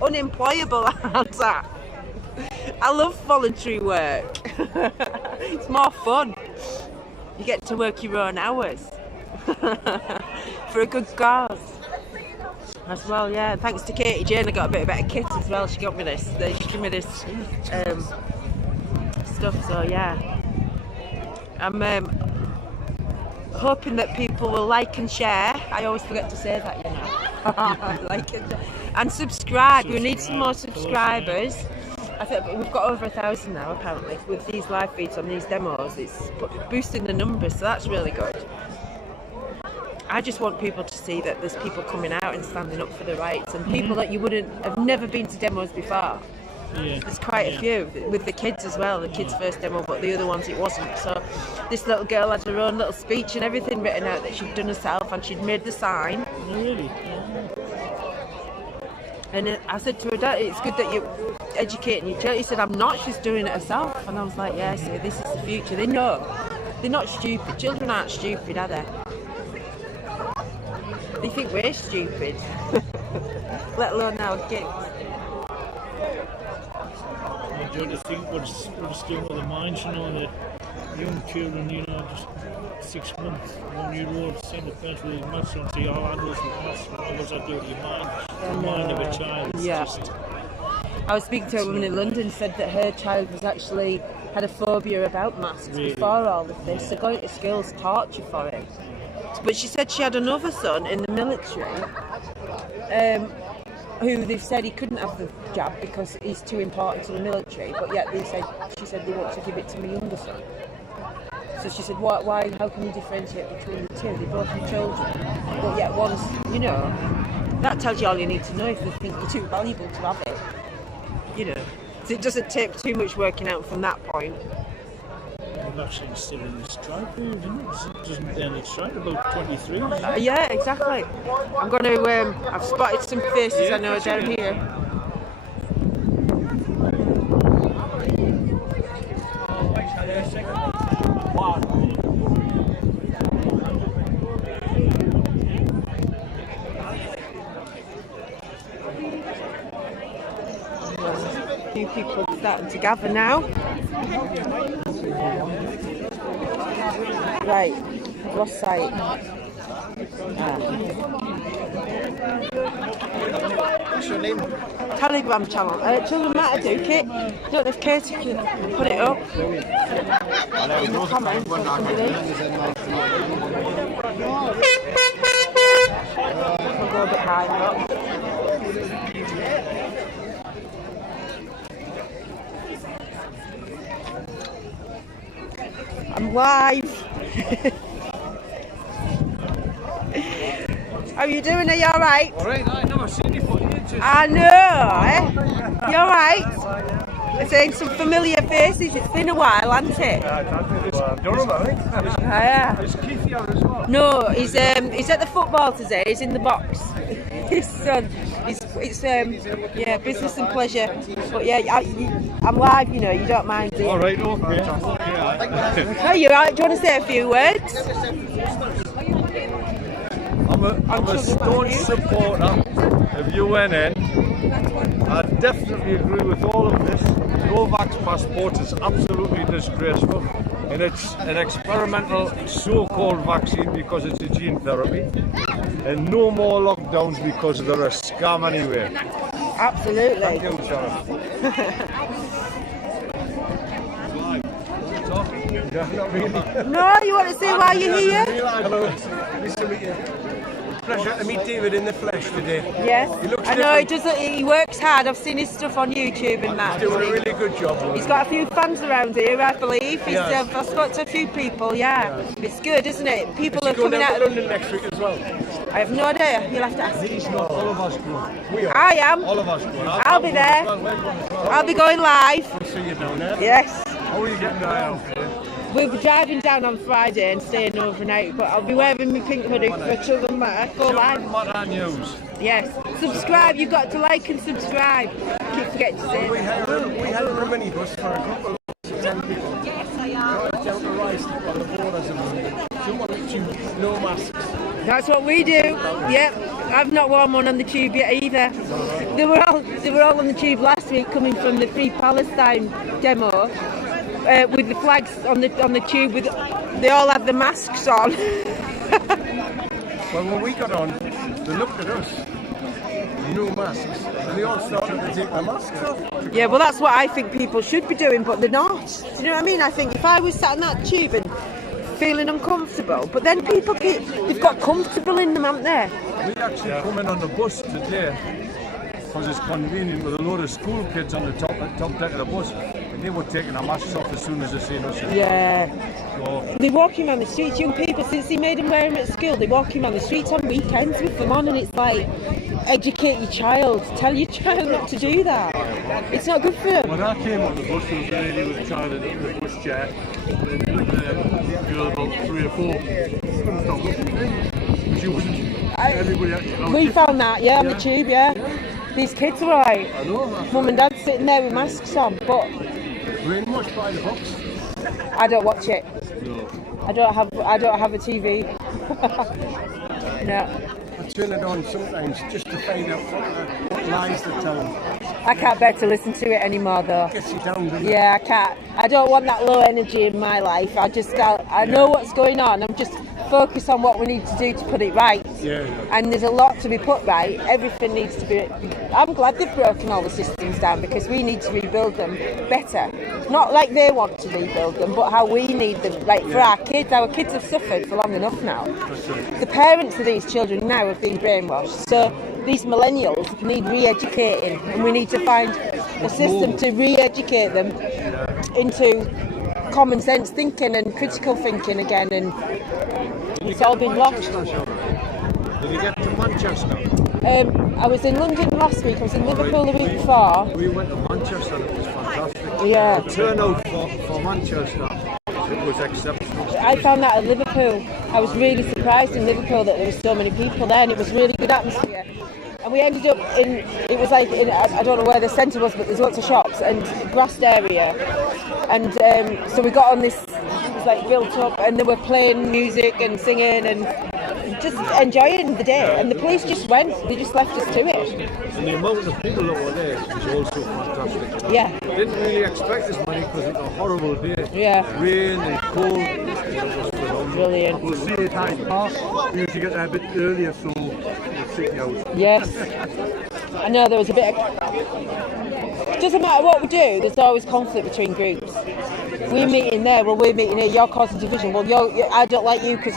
unemployable, aren't I? I love voluntary work. It's more fun. You get to work your own hours. For a good cause. As well, yeah. Thanks to Katie Jane, I got a bit of better kit as well. She got me this. She gave me this stuff. So yeah, I'm hoping that people will like and share. I always forget to say that, you know. Like and subscribe. We need some more subscribers. I think we've got over 1,000 now apparently with these live feeds on these demos. It's boosting the numbers, so that's really good. I just want people to see that there's people coming out and standing up for the rights, and people that you have never been to demos before. Yeah. There's quite a few, with the kids as well, the kids' first demo, but the other ones it wasn't. So this little girl had her own little speech and everything written out that she'd done herself, and she'd made the sign. Really? And I said to her, Dad, it's good that you're educating your child. He said, I'm not, she's doing it herself. And I was like, yeah, so this is the future. They know. They're not stupid. Children aren't stupid, are they? They think we're stupid, let alone our kids. I don't think what's doing with the minds, you know, the young children, you know, just 6 months, 1 year old, send the parents with maths on, see all adults with maths, what does that do to your mind? The mind of a child. Yeah. I was speaking to a woman in London, said that her child was actually had a phobia about maths before all of this, so going to school's torture for it. But she said she had another son in the military who they've said he couldn't have the jab because he's too important to the military, but yet she said they want to give it to my younger son. So she said, why, how can you differentiate between the two? They're both your children. But yet one's, you know, that tells you all you need to know if they think you're too valuable to have it. You know, so it doesn't take too much working out from that point. The vaccine's still in its trial period, isn't it? It doesn't end its trial, about 23. Yeah, exactly. I'm going to, I've spotted some faces I know down here. A few people starting to gather now. Right, lost sight. What's your name? Telegram channel. Children Matter do, Kit. Don't know if Katie can put it up. In the comments or somebody. I'll go a bit higher up. I'm live. How are you doing? Are you alright? Alright, I've never seen you for ages. I know, eh? You alright? I'm saying some familiar faces. It's been a while, hasn't it? Durham, I think. Yeah. Is Keith here as well? No, he's at the football today. He's in the box. His son. It's yeah, business and pleasure. But yeah, I'm live. You know, you don't mind, do you? All right, okay. No, you're right. Do you want to say a few words? I'm a staunch supporter of UNN. I definitely agree with all of this. No vax passport is absolutely disgraceful, and it's an experimental so-called vaccine because it's a gene therapy, and no more lockdowns because they're a scam anyway. Absolutely. Thank you, Sharon. Yeah, not really. No, you want to say why you're here? Hello, nice to meet you. Pleasure to meet David in the flesh today. Yes, I know he different. does. He works hard. I've seen his stuff on YouTube and that. He's doing a really good job. He's got a few fans around here, I believe. He's, Yes. I've spoken to a few people. Yeah, it's good, isn't it? People are Going coming down out to of. London next week as well. I have no idea. You'll have to ask. He's not. All of us go. We are. I am. All of us go. I'll be there. I'll be going live. We'll see you down there. Yes. How are you getting down? We'll be driving down on Friday and staying overnight, but I'll be wearing my pink hoodie for Children Matter. Go live. Matter News. Yes. Subscribe. You've got to like and subscribe. Keep forgetting to say. We had a minibus for a couple of 10 people. Yes, I am. Down the rise on the borders of London. Someone with you, no masks. That's what we do. Yep. I've not worn one on the tube yet either. They were all on the tube last week coming from the Free Palestine demo. With the flags on the tube, they all had the masks on. Well, when we got on, they looked at us, no masks, and they all started to take their masks off. Yeah, well, that's what I think people should be doing, but they're not. Do you know what I mean? I think if I was sat in that tube and feeling uncomfortable, but then people they've got comfortable in them, haven't they? We actually come in on the bus today because it's convenient with a load of school kids on the top deck of the bus. They were taking their masks off as soon as they seen us. Yeah. So, They're walking around the streets, young people, since they made them wear them at school, they're walking around the streets on weekends with them on, and it's like, educate your child, tell your child not to do that. It's not good for them. when I came on the bus, there was a lady with a child in the bus chair, and the girl about 3 or 4. Couldn't stop looking at me. She wasn't. Everybody actually. We found that, yeah, on the tube, yeah. These kids were like, I know. mum and dad sitting there with masks on, but Rain much by the box. I don't watch it. No. I don't have a TV. No. I turn it on sometimes just to find out what lies they're telling. I can't bear to listen to it anymore though. Gets you down, doesn't it? Yeah, I can't. I don't want that low energy in my life. I know what's going on. I'm just focused on what we need to do to put it right. Yeah. And there's a lot to be put right. Everything needs to be. I'm glad they've broken all the systems down because we need to rebuild them better. Not like they want to rebuild them, but how we need them. Like for our kids have suffered for long enough now. The parents of these children now have been brainwashed. So these millennials need re-educating, and we need to find a system to re-educate them into common sense thinking and critical thinking again, and it's all been lost. Did you get to Manchester? I was in London last week. I was in Liverpool the week before. We went to Manchester. It was fantastic. Yeah. The turnout for Manchester, it was exceptional. I found that at Liverpool. I was really surprised in Liverpool that there were so many people there, and it was really good atmosphere. And we ended up in, it was like, I don't know where the centre was, but there's lots of shops and grassed area. And so we got on this, it was like built up, and they were playing music and singing and just enjoying the day. And the police just went, they just left us to it. And the amount of people that were there was also fantastic. Yeah. Didn't really expect as many because it was a horrible day. Yeah. Rain and cold. It was phenomenal. Brilliant. We'll see at Hyde Park. We usually get there a bit earlier, so we'll sit out. Yes. I know there was a bit of... Doesn't matter what we do, there's always conflict between groups. We're meeting there, well we're meeting here, you're causing division, well I don't like you because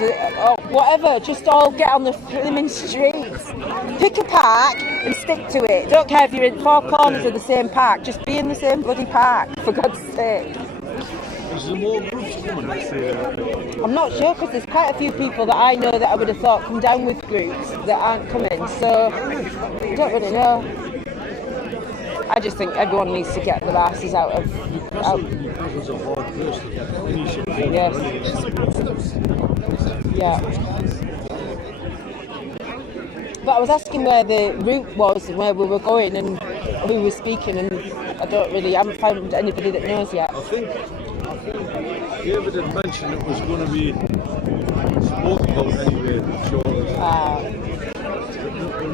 whatever, just all get on the flimming streets. Pick a park and stick to it. Don't care if you're in 4 corners of the same park, just be in the same bloody park, for God's sake. Is there more groups coming? I'm not sure because there's quite a few people that I know that I would have thought come down with groups that aren't coming, so I don't really know. I just think everyone needs to get their asses out of... Newcastle's a hard place to get. Yes. Yeah. But I was asking where the route was and where we were going and who was speaking, and I haven't found anybody that knows yet. I think David had mentioned it was going to be spoken about anyway, sure.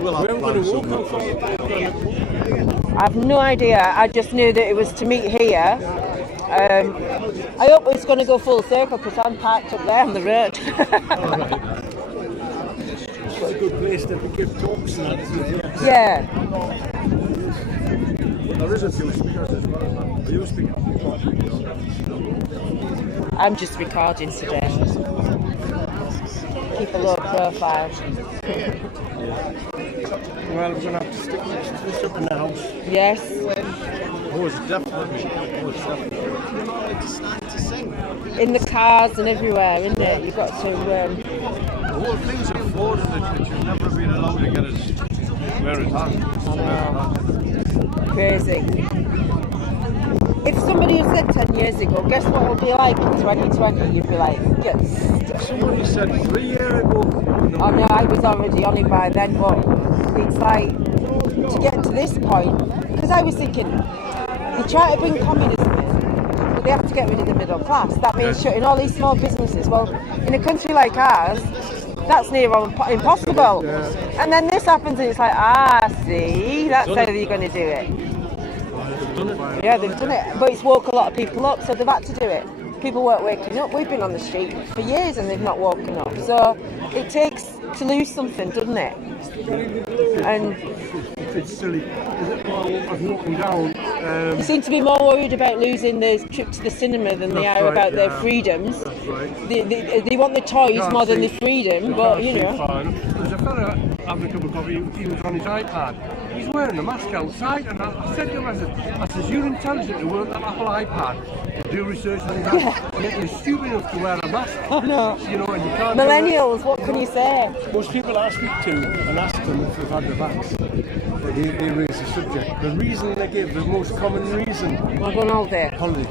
We'll have plans somewhere. I have no idea. I just knew that it was to meet here. I hope it's going to go full circle because I'm parked up there on the road. It's quite a good place to give talks and that. Yeah. There is a few speakers as well. Are you speaking? I'm just recording today. Keep a low profile. Well, we're going to have to stick this up in the house. Yes. Oh, it's definitely. In the cars and everywhere, isn't it? You've got to... The whole thing's afforded that you've never been allowed to get it where it has. I know. Crazy. If somebody had said 10 years ago, guess what it will be like in 2020? You'd be like, yes. Somebody said 3 years ago. Oh no, I was already on it by then, but it's like, to get to this point, because I was thinking, they try to bring communism in, but they have to get rid of the middle class. That means shutting all these small businesses. Well, in a country like ours, that's near impossible. And then this happens and it's like, see, that's how you're going to do it. Yeah, they've done it, but it's woke a lot of people up, so they've had to do it. People weren't waking up. We've been on the street for years and they've not woken up. So it takes to lose something, doesn't it? And it's silly. I was walking down. They seem to be more worried about losing the trip to the cinema than they are about their freedoms. That's right. They want the toys more than the freedom, but you know. There's a fella having a cup of coffee, he was on his iPad. He's wearing a mask outside, and I said to him, I said, you're intelligent to work that Apple iPad, to do research on that, and yet you're stupid enough to wear a mask. Oh no. You know, and you can't. Millennials, what can you say? Most people I speak to and ask them if they've had the vax, they raise the subject. The reason they give, the most common reason, I'm going all day. holiday.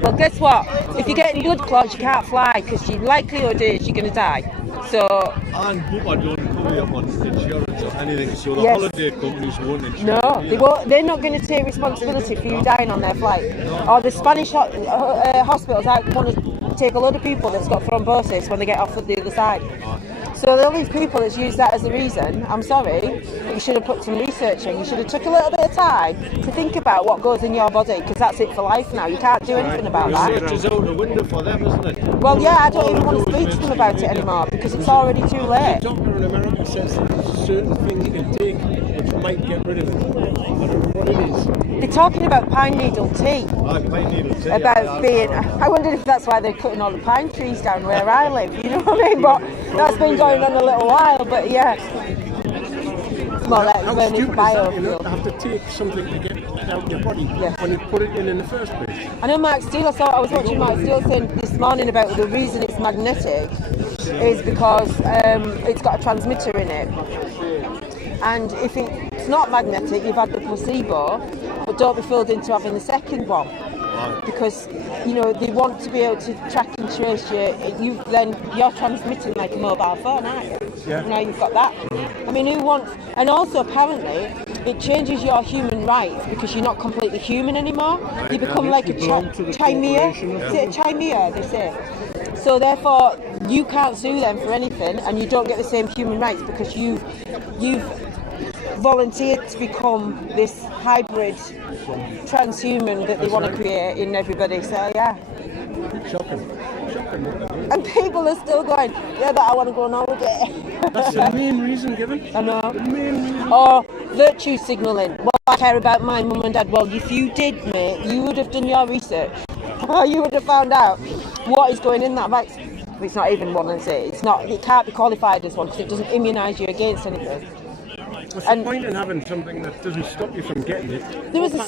Well, guess what? If you're getting blood clots, you can't fly because your likelihood is you're going to die. So. And Bupa don't cover you on insurance or anything, so the Yes. holiday companies won't insure. No, they won't, they're not going to take responsibility for you dying on their flight. Or the Spanish hospitals want to take a load of people that's got thrombosis when they get off at the other side. So all these people that's used that as a reason, I'm sorry, but you should have put some research in. You should have took a little bit of time to think about what goes in your body, because that's it for life now. You can't do anything about that. Research is out the window for them, isn't it? Well, yeah, I don't even want to speak to them about it anymore because it's already too late. The doctor in America says there's certain things you can take which might get rid of it. I don't know what it is. They're talking about pine needle tea. Pine needle tea. About being, I wondered if that's why they're cutting all the pine trees down where I live, you know what I mean? But that's been going on a little while, but yeah. More like How burning stupid is that, you know, biofuel. to have to take something to get it out of your body when you put it in the first place? I know Mark Steele, I was watching Mark Steele saying this morning about the reason it's magnetic is because it's got a transmitter in it. And if it's not magnetic, you've had the placebo, but don't be fooled into having the second one. Because, you know, they want to be able to track and trace you. You're transmitting like a mobile phone, aren't you? Yeah. Now you've got that. I mean, who wants? And also, apparently, it changes your human rights because you're not completely human anymore. You become like a chimera. Is it a chimera, they say? So therefore, you can't sue them for anything, and you don't get the same human rights because you've volunteered to become this hybrid transhuman that they want to create in everybody. So yeah. Shocking. And people are still going, yeah, but I want to go on holiday. That's the main reason given. I know. The main reason. Or virtue signalling. Well, I care about my mum and dad. Well, if you did, mate, you would have done your research. You would have found out what is going in that vaccine. It's not even one, is it? It's not. It can't be qualified as one because it doesn't immunise you against anything. What's the point in having something that doesn't stop you from getting it? There was a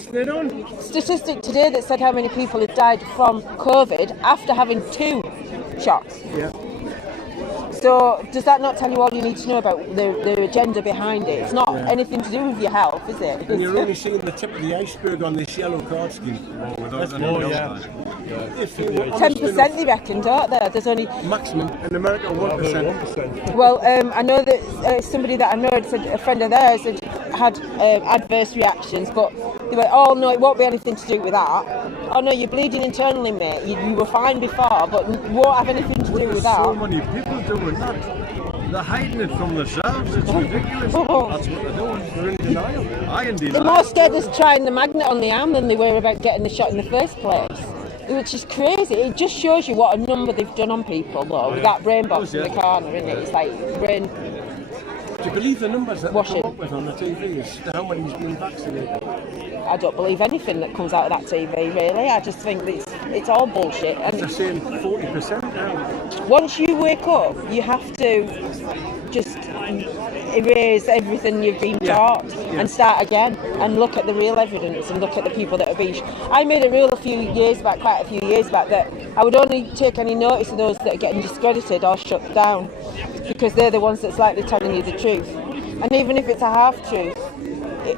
statistic today that said how many people had died from COVID after having 2 shots. Yeah. So does that not tell you all you need to know about the agenda behind it? It's not anything to do with your health, is it? And you're only seeing the tip of the iceberg on this yellow card scheme. That's more, yeah. 10% they reckon, don't they? There's only maximum in America 1%. Well, I know that somebody that I know had said, a friend of theirs had adverse reactions, but they went, oh no, it won't be anything to do with that. Oh no, you're bleeding internally, mate. You were fine before, but it won't have anything to do with that. So many people doing that. They're hiding it from themselves. It's ridiculous. That's what they're doing. They're in denial. I indeed. They're more scared of trying the magnet on the arm than they were about getting the shot in the first place. Which is crazy. It just shows you what a number they've done on people, though, with that brain box in the corner, isn't it? It's like brain. Do you believe the numbers that they come up with on the TV as to how many's been vaccinated? I don't believe anything that comes out of that TV, really. I just think that it's all bullshit. And they're saying 40% now. Once you wake up, you have to just erase everything you've been taught and start again and look at the real evidence and look at the people that are being... I made a rule quite a few years back, that I would only take any notice of those that are getting discredited or shut down, because they're the ones that's likely telling you the truth. And even if it's a half-truth,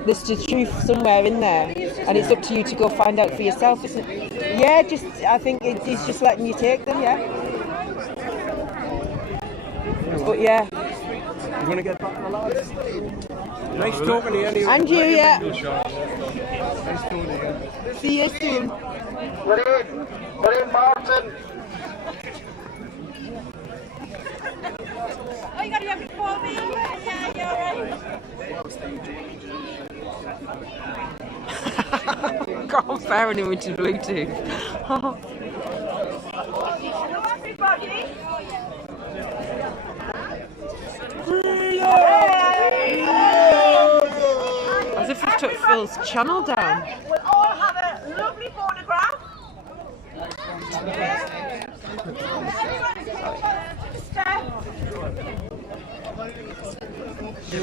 there's the truth somewhere in there, and it's up to you to go find out for yourself, isn't it? Yeah, I think it's just letting you take them, yeah. But yeah. You're going to get back to the lads. Nice talking to you anyway. And you, yeah. Nice talking to you. See you soon. Brilliant, Martin. Oh, you got to have it for me? Yeah, you're right. God, fair him into Bluetooth. Hello, everybody. As if I took Phil's channel down. We'll all have a lovely photograph.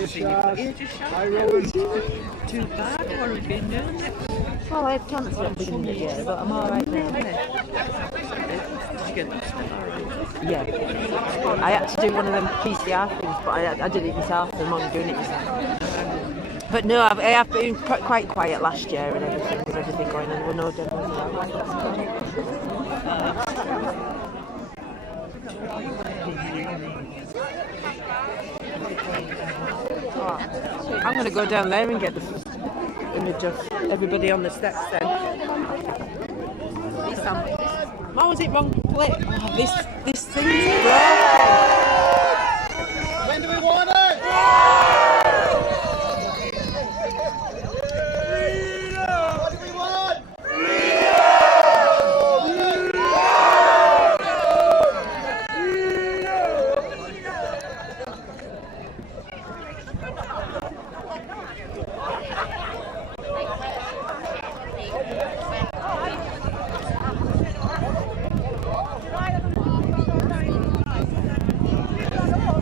Too bad, what have you been doing? Well, I had cancer at the beginning of the year, but I'm alright now. Did you get that stuff already? Yeah. I had to do one of them PCR things, but I did it myself, and I'm only doing it myself. But no, I have been quite quiet last year and everything, with everything going on. There were no demos. I'm going to go down there and get the image of everybody on the steps then. Why was it wrong plate? Oh, this thing's broken. When do we want it? What do we want?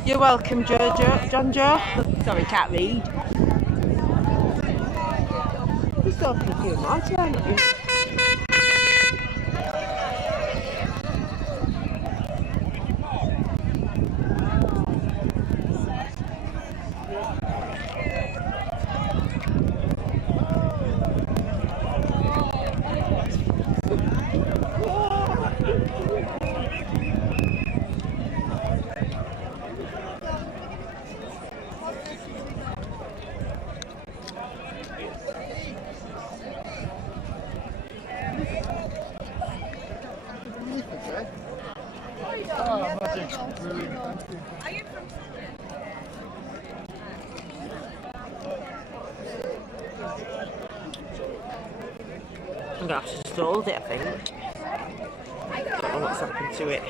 You're welcome, John Joe. Sorry, can't read. just go for a few more, aren't you? I'm gonna have to just hold it, I think. Don't know what's happened to it.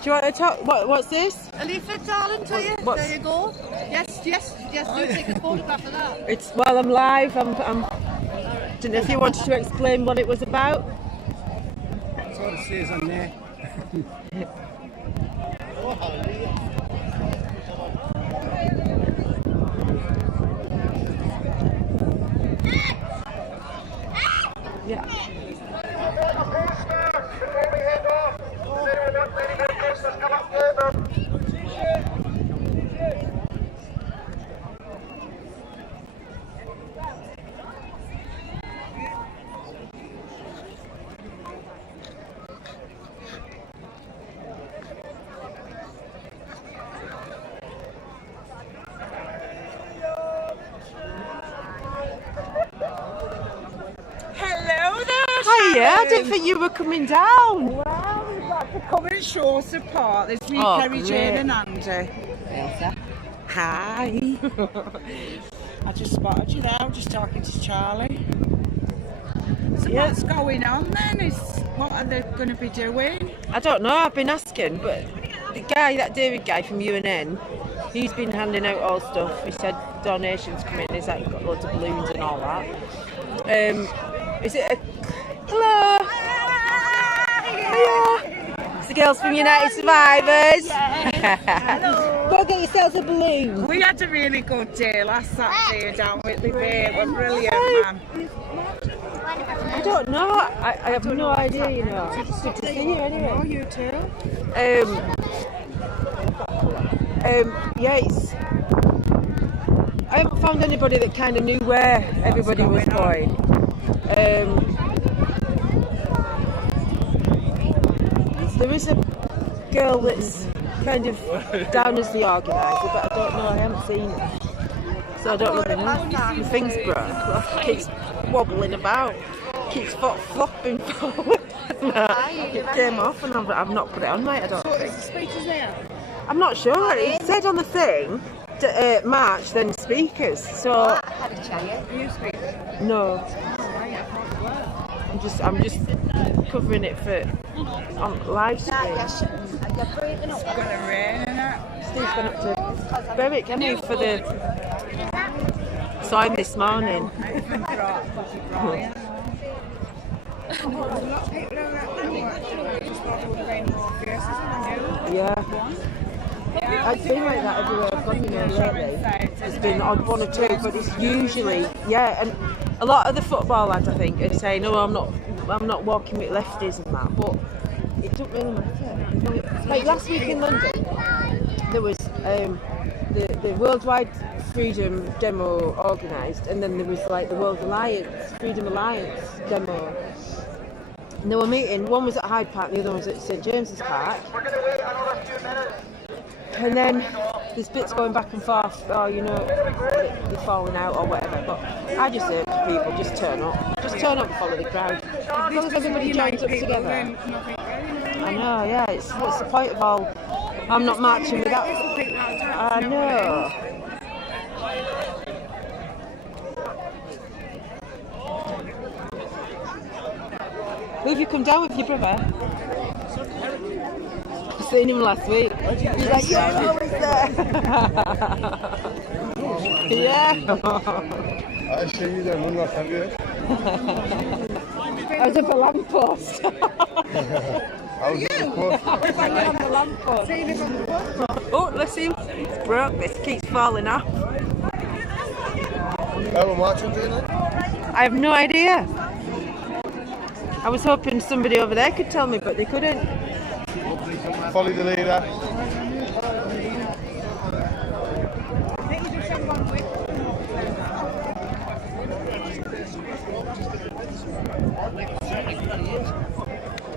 Do you want to talk? What's this? A leaflet, darling, to you. What's- There you go. Yes, do take a photograph of that. It's while I'm live. Don't know if you wanted to explain what it was about. That's what it says on there. Yeah. Hiya, I didn't think you were coming down. Well, we've got to come and show support this week, Oh, Kerry, great. Jane and Andy. Hi. I just spotted you there, I'm just talking to Charlie. So what's going on then? What are they going to be doing? I don't know, I've been asking, but the guy, that David guy from UNN, he's been handing out all stuff. He said donations come in, he's like got loads of balloons and all that. Is it a... Hello! Hiya! It's the girls from United Survivors. Hello. Go get yourselves a balloon. We had a really good day last Saturday down Whitley Bay. It was brilliant, man. I don't know. I have no idea, you know. It's good to see you anyway. Oh, you too. Yeah, it's... I haven't found anybody that kind of knew where everybody was going. There is a girl that's kind of down as the organiser, but I don't know, I haven't seen her. So I don't really know. My thing's broke. Keeps wobbling about. Keeps flopping forward. It came off and I've not put it on right, I don't think. Speakers there. I'm not sure. It said on the thing, March, then speakers. So Are you speakers? no. I'm just covering it for on live stream. It's going to rain, innit? Steve's gone up to Berwick, hasn't he, for the sign this morning. Yeah. It's been like that everywhere I've gone, you know, lately. It's been on one or two, but it's usually, yeah, and a lot of the football lads, I think, are saying, oh, I'm not walking with lefties and that, but it doesn't really matter. Like last week in London, there was the Worldwide Freedom demo organised, and then there was like the World Alliance, Freedom Alliance demo. And they were meeting, one was at Hyde Park, the other one was at St James's Park. And then there's bits going back and forth, oh, you know, they're falling out or whatever. But I just say to people, just turn up. Just turn up and follow the crowd. As long as everybody joins up together. I know, yeah, what's the point of all, I'm not marching without... I know. Who have you come down with, your brother? I seen him last week. He's like, yeah, I'm always there. Yeah. I see you there, have you? Out of a lamppost. How's it supposed to? Hanging on the lamppost. Oh, listen, it's broke. This keeps falling off. How am I doing it? I have no idea. I was hoping somebody over there could tell me, but they couldn't. Follow the leader.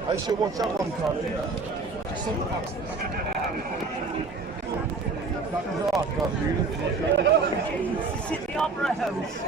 I should watch that one, Connie. This is the Opera House.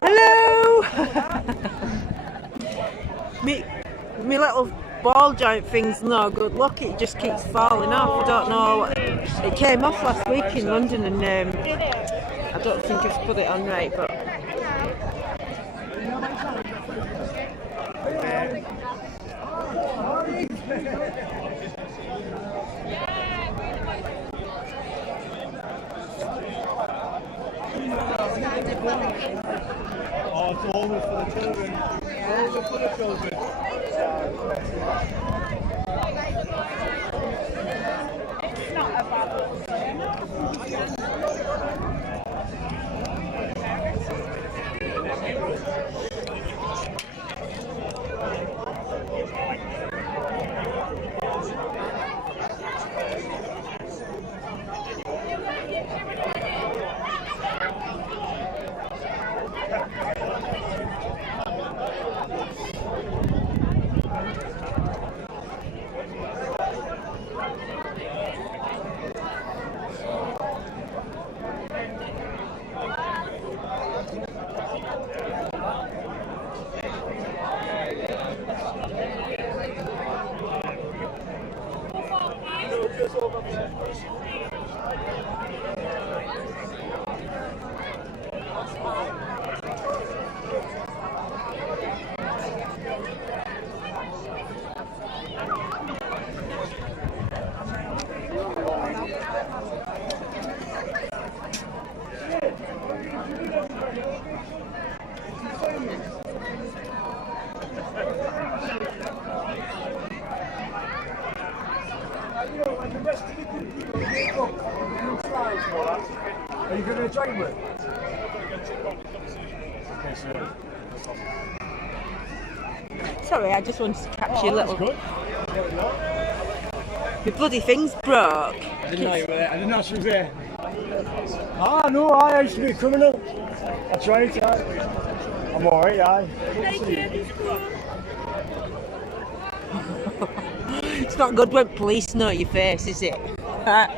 Hello! me little ball joint thing's no good luck, it just keeps falling off. I don't know. It came off last week in London and I don't think I've put it on right, but oh, it's always for the children. Always for the children. It's not a bad one. Are you going to join with? Sorry, I just wanted to catch you a little. Your bloody thing's broke. I didn't know you were there. I didn't know she was there. Ah, no, I used to be a criminal. I tried to. I'm alright, aye. It's not good when police know your face, is it? Huh?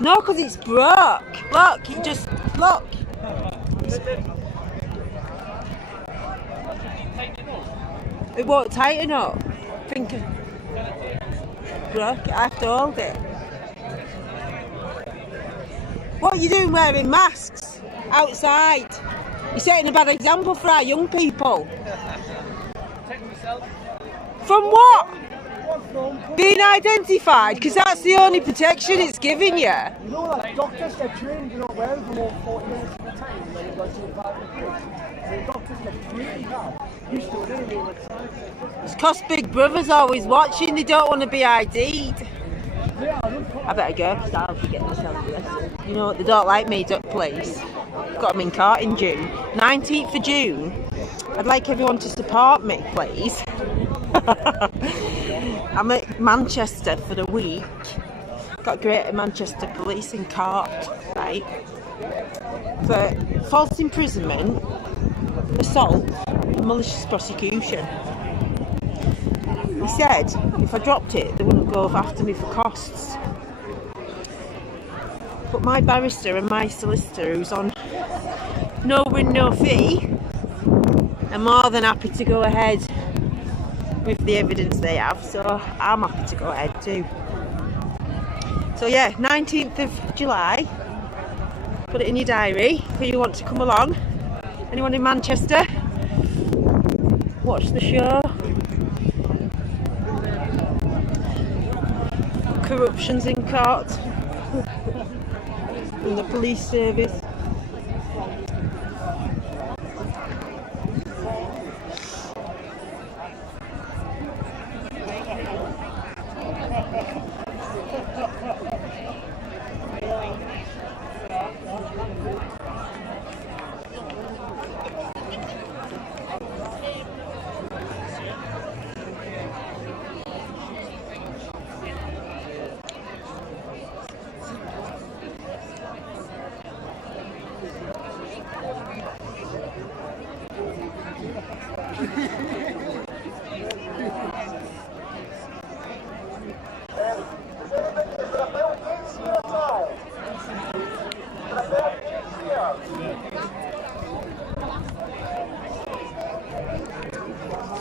No, because it's broke. Look, it just, look. It won't tighten up. Think broke, I have to hold it. What are you doing wearing masks outside? You're setting a bad example for our young people. From what? Being identified, because that's the only protection it's giving you. You know that doctors get trained, you know, well for more 40 minutes at a time when you've got to the doctors get trained now. Used to it anyway. It's because Big Brother's always watching, they don't want to be ID'd. I better go because I'll be getting myself arrested. You know what, they don't like me, Duck Police. Got them in court in June. 19th of June. I'd like everyone to support me, please. I'm at Manchester for the week. Got Greater Manchester Police in court, right? For false imprisonment, assault, and malicious prosecution. He said if I dropped it, they wouldn't go after me for costs. But my barrister and my solicitor, who's on no win, no fee, are more than happy to go ahead with the evidence they have, so I'm happy to go ahead too. So yeah, 19th of July, put it in your diary if you want to come along. Anyone in Manchester? Watch the show. Corruption's in court in the police service.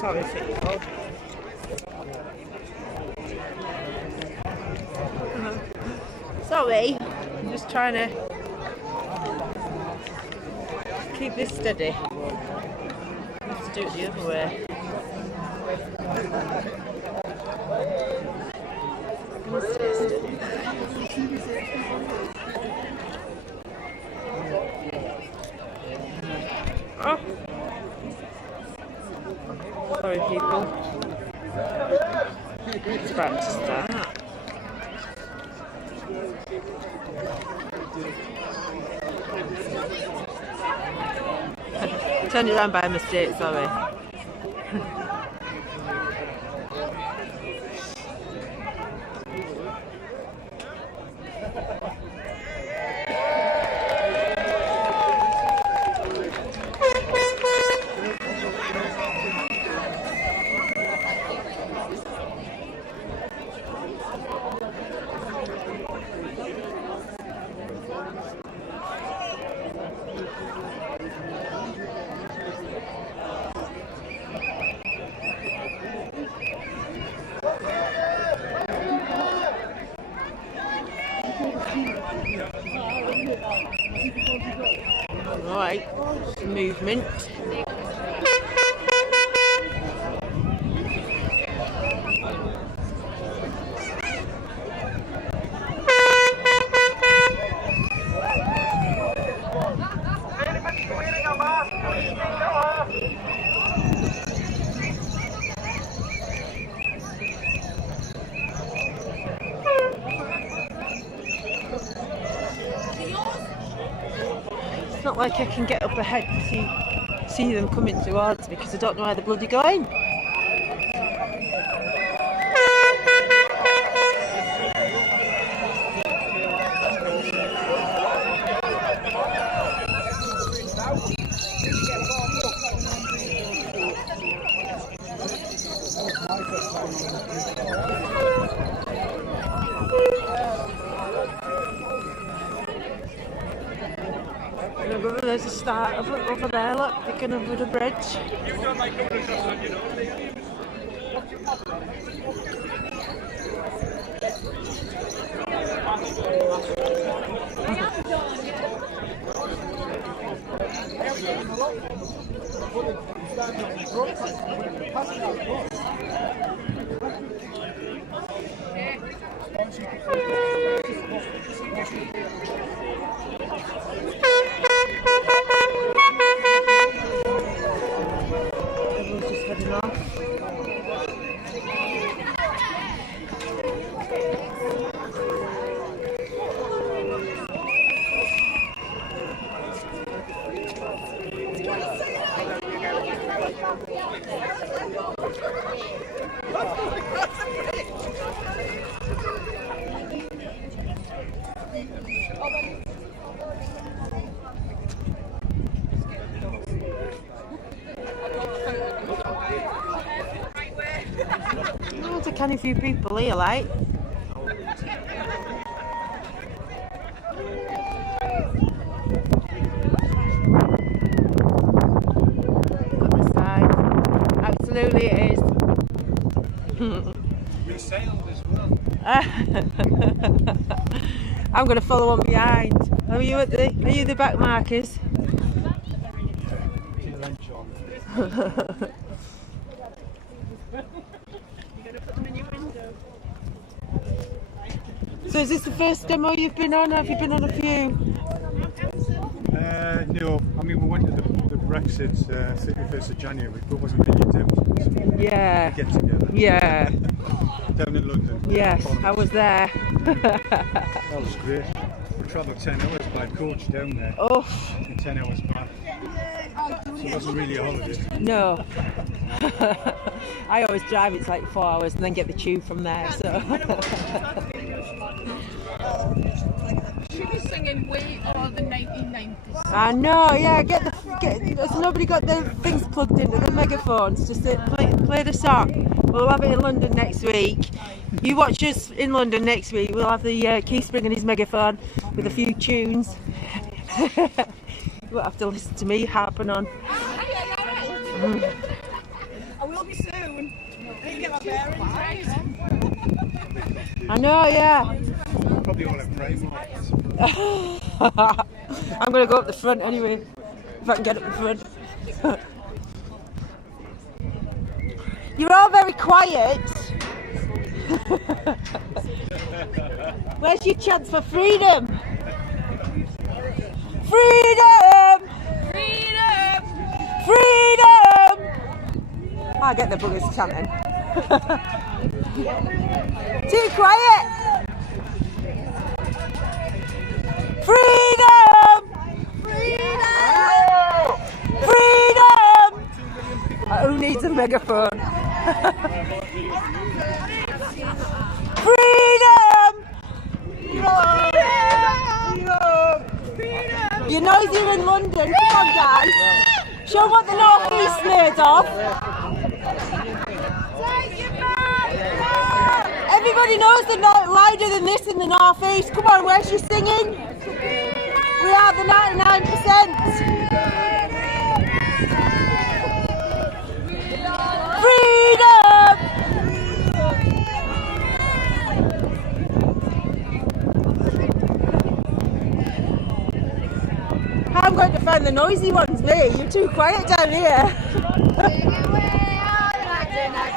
Sorry, people. Sorry, I'm just trying to keep this steady. I have to do it the other way. Oh. Sorry, people. It's about to start. Turned it around by mistake, sorry. Right, some movement. It's not like I can get up ahead to see them coming towards me because I don't know where they're bloody going. There's a start of it over there, look, picking over the bridge. Everyone's just heading off. There's a canny few people here, like. Got the sign. Absolutely it is. We sailed as well. I'm going to follow on behind. Are you the back markers? So is this the first demo you've been on, or have you been on a few? No, I mean we went to the Brexit 31st of January, but it wasn't really demos. Yeah. Get together. Yeah. Down in London. Yes, I was there. That was great. We travelled 10 hours by coach down there. Oh. And 10 hours back. So it wasn't really a holiday. No. I always drive, it's like 4 hours and then get the tube from there, so. She was singing "We Are the 1990s." I know, yeah, has nobody got their things plugged into the megaphones just to play the song? We'll have it in London next week. You watch us in London next week, we'll have the Keith bringing his megaphone with a few tunes. You won't have to listen to me harping on. I will be soon. I need to get my bearings right. I know, yeah. Probably all have brain marks. I'm going to go up the front anyway, if I can get up the front. You're all very quiet. Where's your chance for freedom? Freedom! Freedom! Freedom! I get the buggers chanting. Too quiet! Freedom! Freedom! Freedom! Who needs a megaphone? Freedom! Freedom! You're noisier in London. Come on, guys. Show what the North East's made of. Everybody knows they're not louder than this in the North East. Come on, where's your singing? We are the 99%. Freedom! trying to find the noisy ones, me. You're too quiet down here.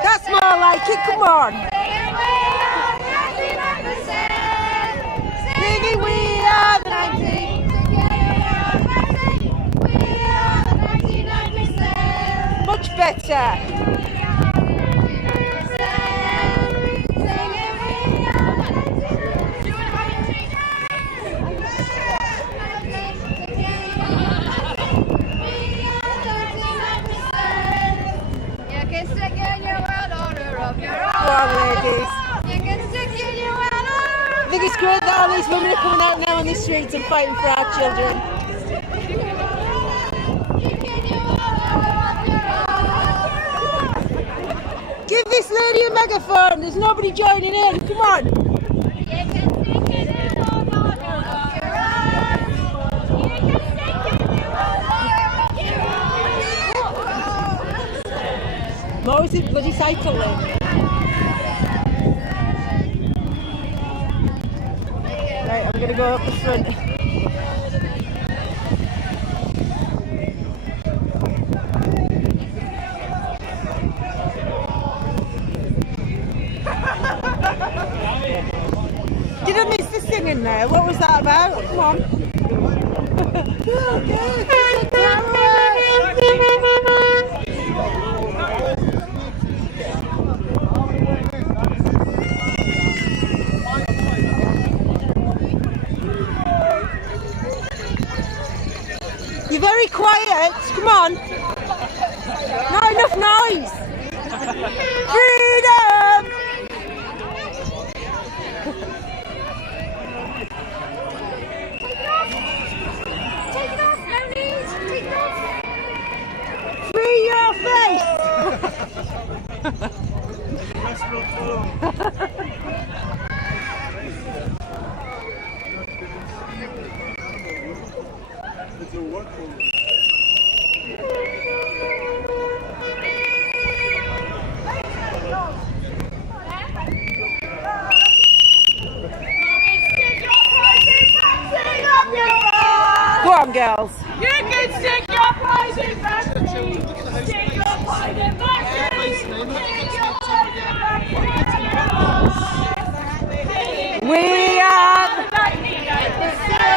That's more like it, come on. Singing we are the 99%. Much better. I think it's great that all these women are coming out now on the streets and fighting for our children. Give this lady a megaphone, there's nobody joining in, come on. I'm always in bloody cycling. Right, I'm going to go up the front. Did I miss the singing there? What was that about? Come on. You're very quiet. Come on. Not enough noise. Freedom! Take it off, no need. Take it off. Free your face! Go on, girls. You can stick your prize in factory. Stick your prize in factory. Stick your prize in factory. We are the 99%.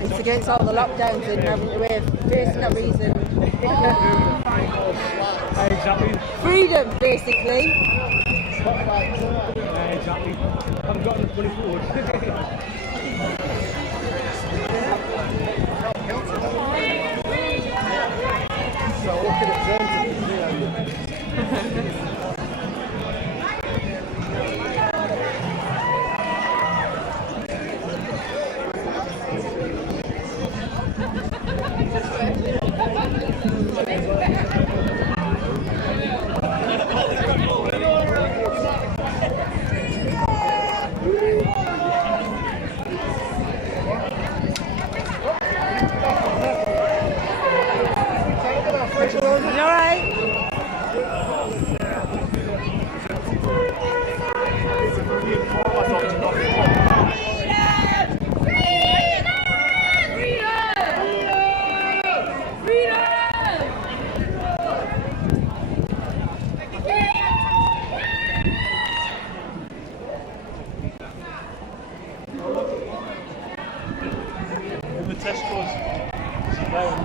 It's against all the lockdowns and having to face no reason. Exactly. Freedom, basically. Exactly. I've got enough money for it. Tesco's. Sit down.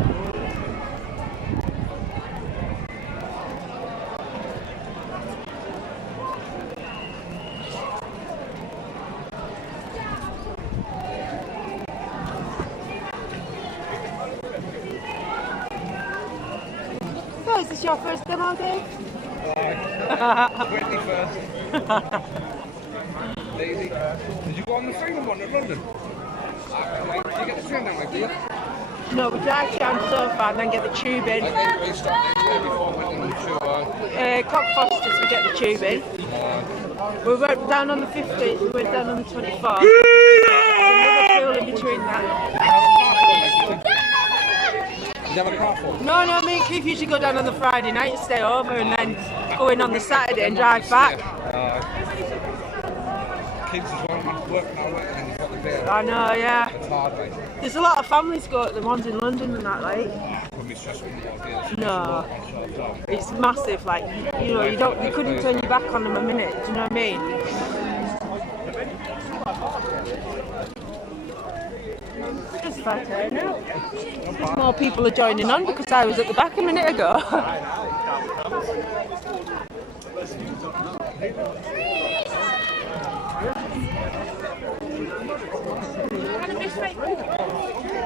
So, is this your first demo day? 21st. Lazy. Did you go on the Freedom one at London? Did you get the train down like that? No, we drive down so far and then get the tube in. We stopped before we went into Cockfosters, we get the tube in. We went down on the 15th, we went down on the 24th. There's another pool in between that. Did you have a car for? No, me and Keith usually go down on the Friday night and stay over and then go in on the Saturday and drive back. Kids as well, working our way and then you've got the beer. I know, yeah. It's hard, right? There's a lot of families go to the ones in London and that, like. Could be stressful when you walk in. No, it's massive. Like you know, you couldn't turn your back on them a minute. Do you know what I mean? It's fair turnout. More people are joining on because I was at the back a minute ago.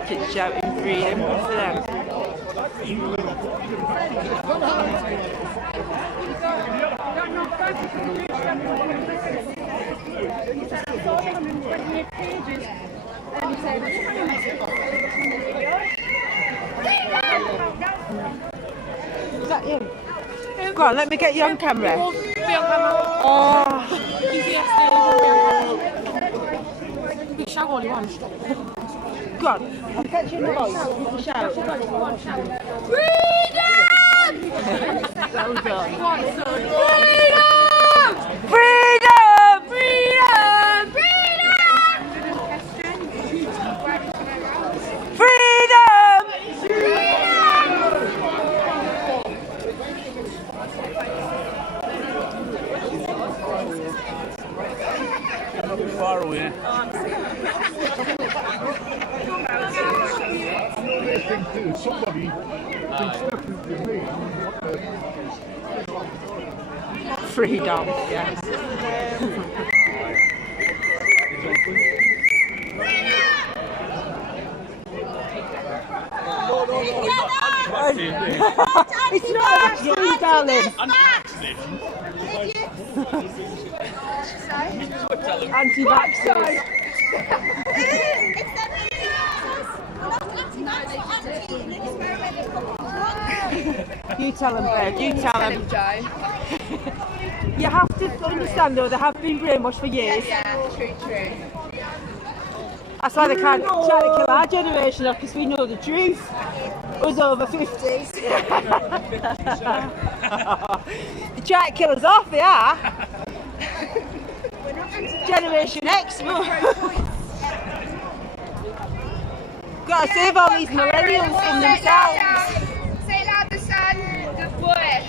Kids shouting freedom for them. Is that you? Go on, let me get you on camera. Be on camera. Oh. Big shout all you want. Go on, I'll catch you in the voice. Shout. Freedom! Well done. Freedom! Freedom! Freedom! Freedom! Not too far away. Freedom, yes. It's not a vaccine, darling. Anti-vaxxers. You tell them, babe. You tell them. You have to understand, though, they have been brainwashed for years. Yeah, true. That's why they can't try to kill our generation off, because we know the truth. Us over 50s. They try to kill us off, they are. Generation X. Got to save all these millennials from themselves. Say loud, the sun. Good boy.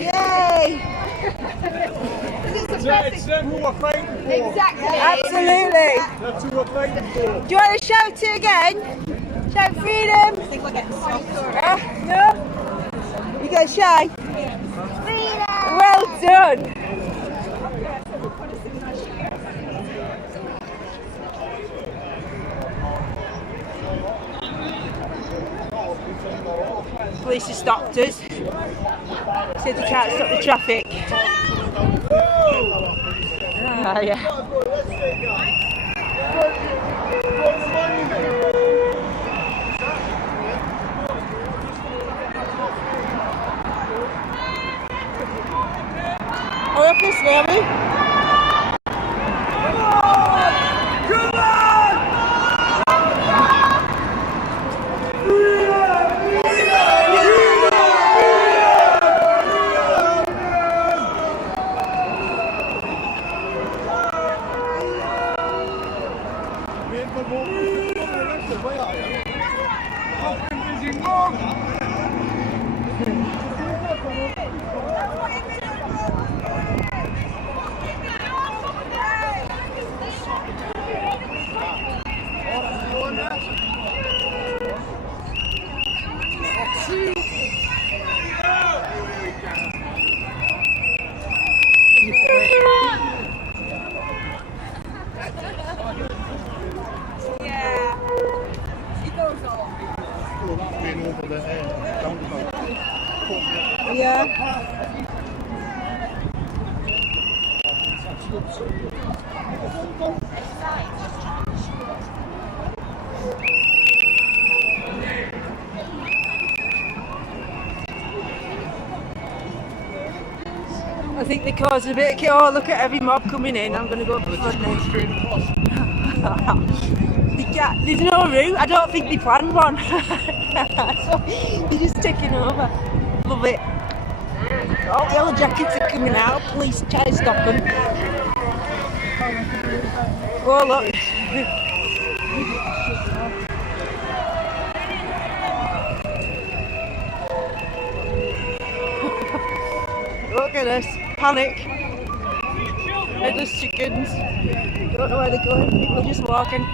Yay! It's them who we're fighting for. Exactly. Absolutely. That's who we're fighting for. Do you want to shout it again? Shout freedom. I think we're getting softer. No? You go shy. Freedom! Well done. Police have stopped us. Said you can't stop the traffic. Ah, yeah. Oh, up this way, Abby. I think they caused a bit of chaos. Oh, look at every mob coming in. I'm going to go up the front now. There's no route. I don't think they planned one. So they're just taking over. Love it. Oh, yellow jackets are coming out. Police try to stop them. Oh, look. Look at this. Panic. Headless chickens. Don't know where they're going. People are just walking.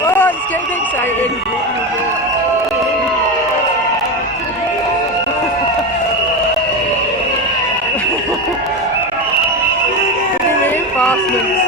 Oh, it's getting exciting. Reinforcements.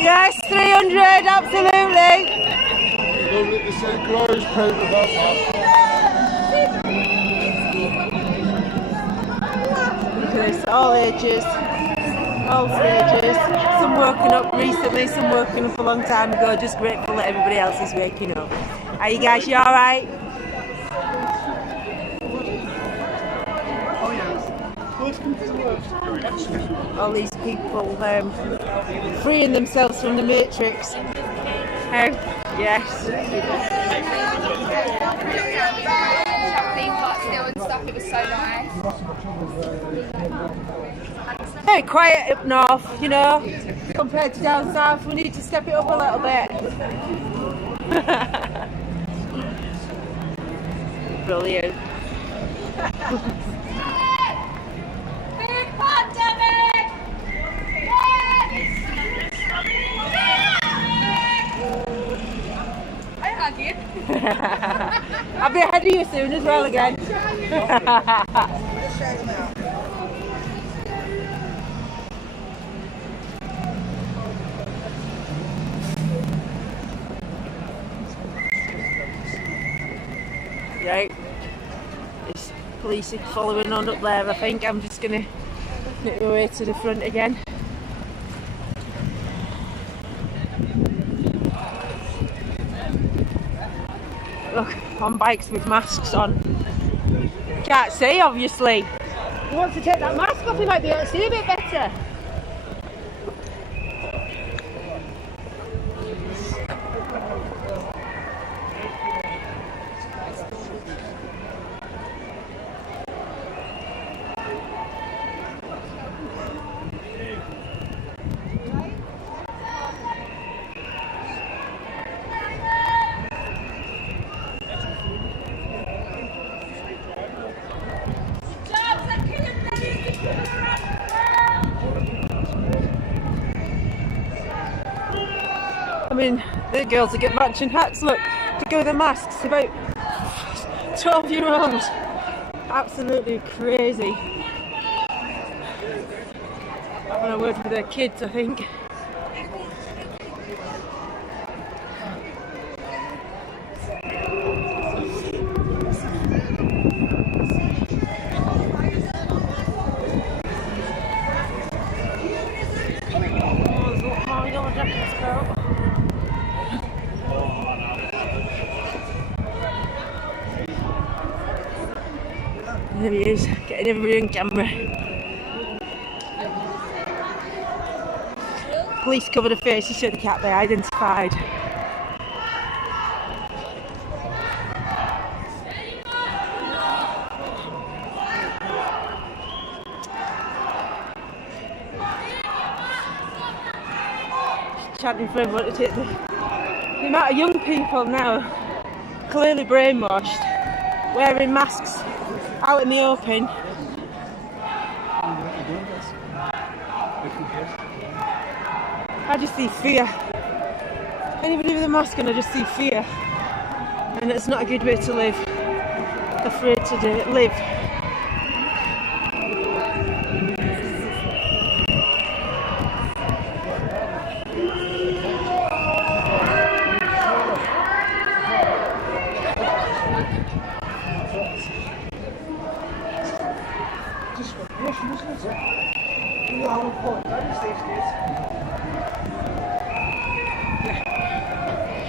Yes, 300, absolutely. Lovely to see Chloe's proud of that. Look at this, all ages, all stages. Some woken up recently, some woken up a long time ago. Just grateful that everybody else is waking up. Are you guys, you alright? All these people freeing themselves from the matrix. Yes. It was so nice. Very quiet up north, you know, compared to down south. We need to step it up a little bit. Brilliant. I'll be ahead of you soon as well again. Right, there's police following on up there. I think I'm just gonna make my way to the front again. Look, on bikes with masks on. Can't see, obviously. He wants to take that mask off, he might be able to see a bit better. I mean, the girls that get matching hats, look, to go with the masks, about 12-year-olds. Absolutely crazy. Having a word with their kids, I think. There he is, getting everybody on camera. Police cover the faces so they can't be identified. Chanting for everyone to take the amount of young people now, clearly brainwashed, wearing masks out in the open. I just see fear. Anybody with a mask and I just see fear. And it's not a good way to live. Afraid to live.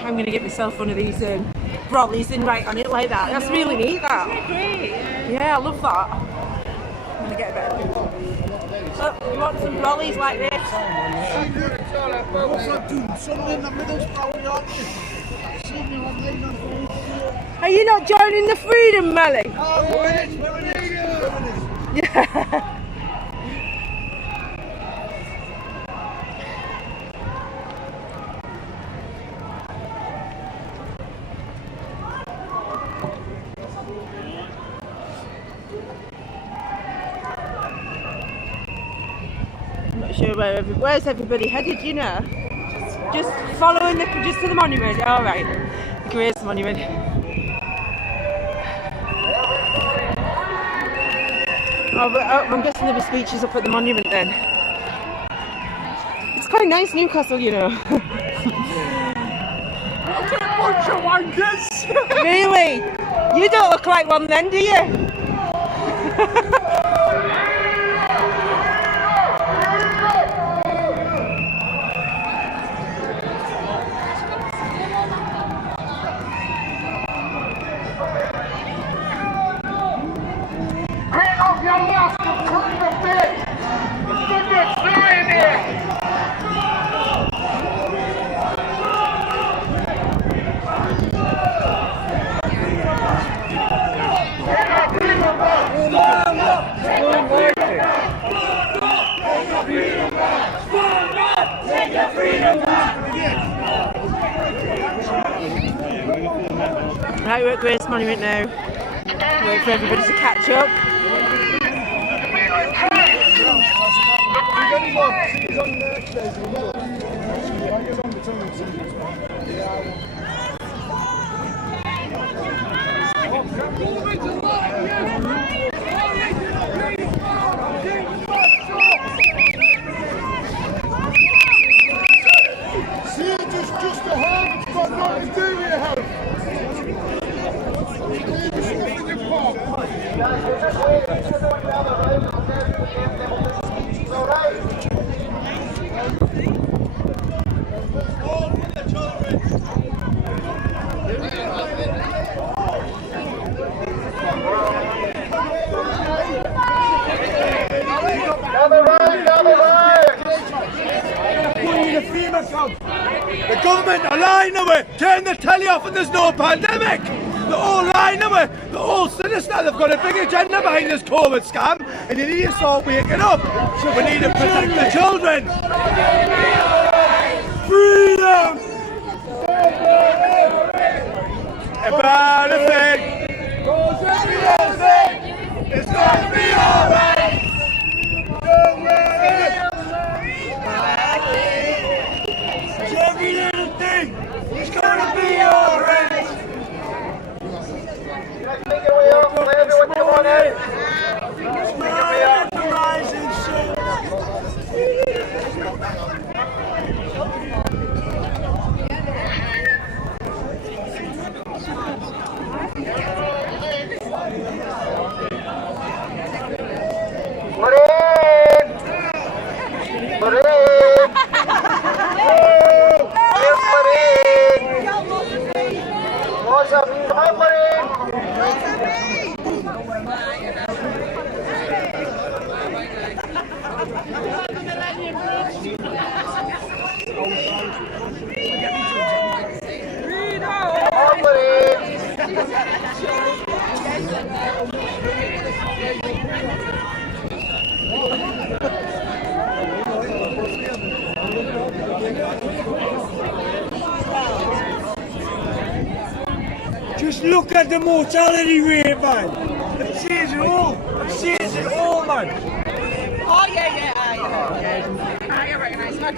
I'm going to get myself one of these brollies and write on it like that. That's really neat, that. Great. Yeah, I love that. I'm going to get a bit. Oh, you want some brollies like this? Are you not joining the Freedom Rally? Yeah. Sure where's everybody headed, you know? Just following just to the monument. All right, the Grace Monument. Oh, but I'm guessing there'll be speeches up at the monument then. It's quite nice, Newcastle, you know. What a bunch of wankers! Really? You don't look like one then, do you? Right, we're at Grace Monument now. Wait for everybody to catch up. Just a home, it's got nothing to do with your house. The government are lying away. Turn the telly off and there's no pandemic. They're all lying away. They're all sinister. They've got a big agenda behind this COVID scam, and you need to start waking up. We need to protect the children. Freedom. About a thing. It's gonna be alright. Don't worry. Every little thing is gonna be alright. Just look at the mortality rate, man. It says it all. It says it all, man. Oh, yeah. I recognise that.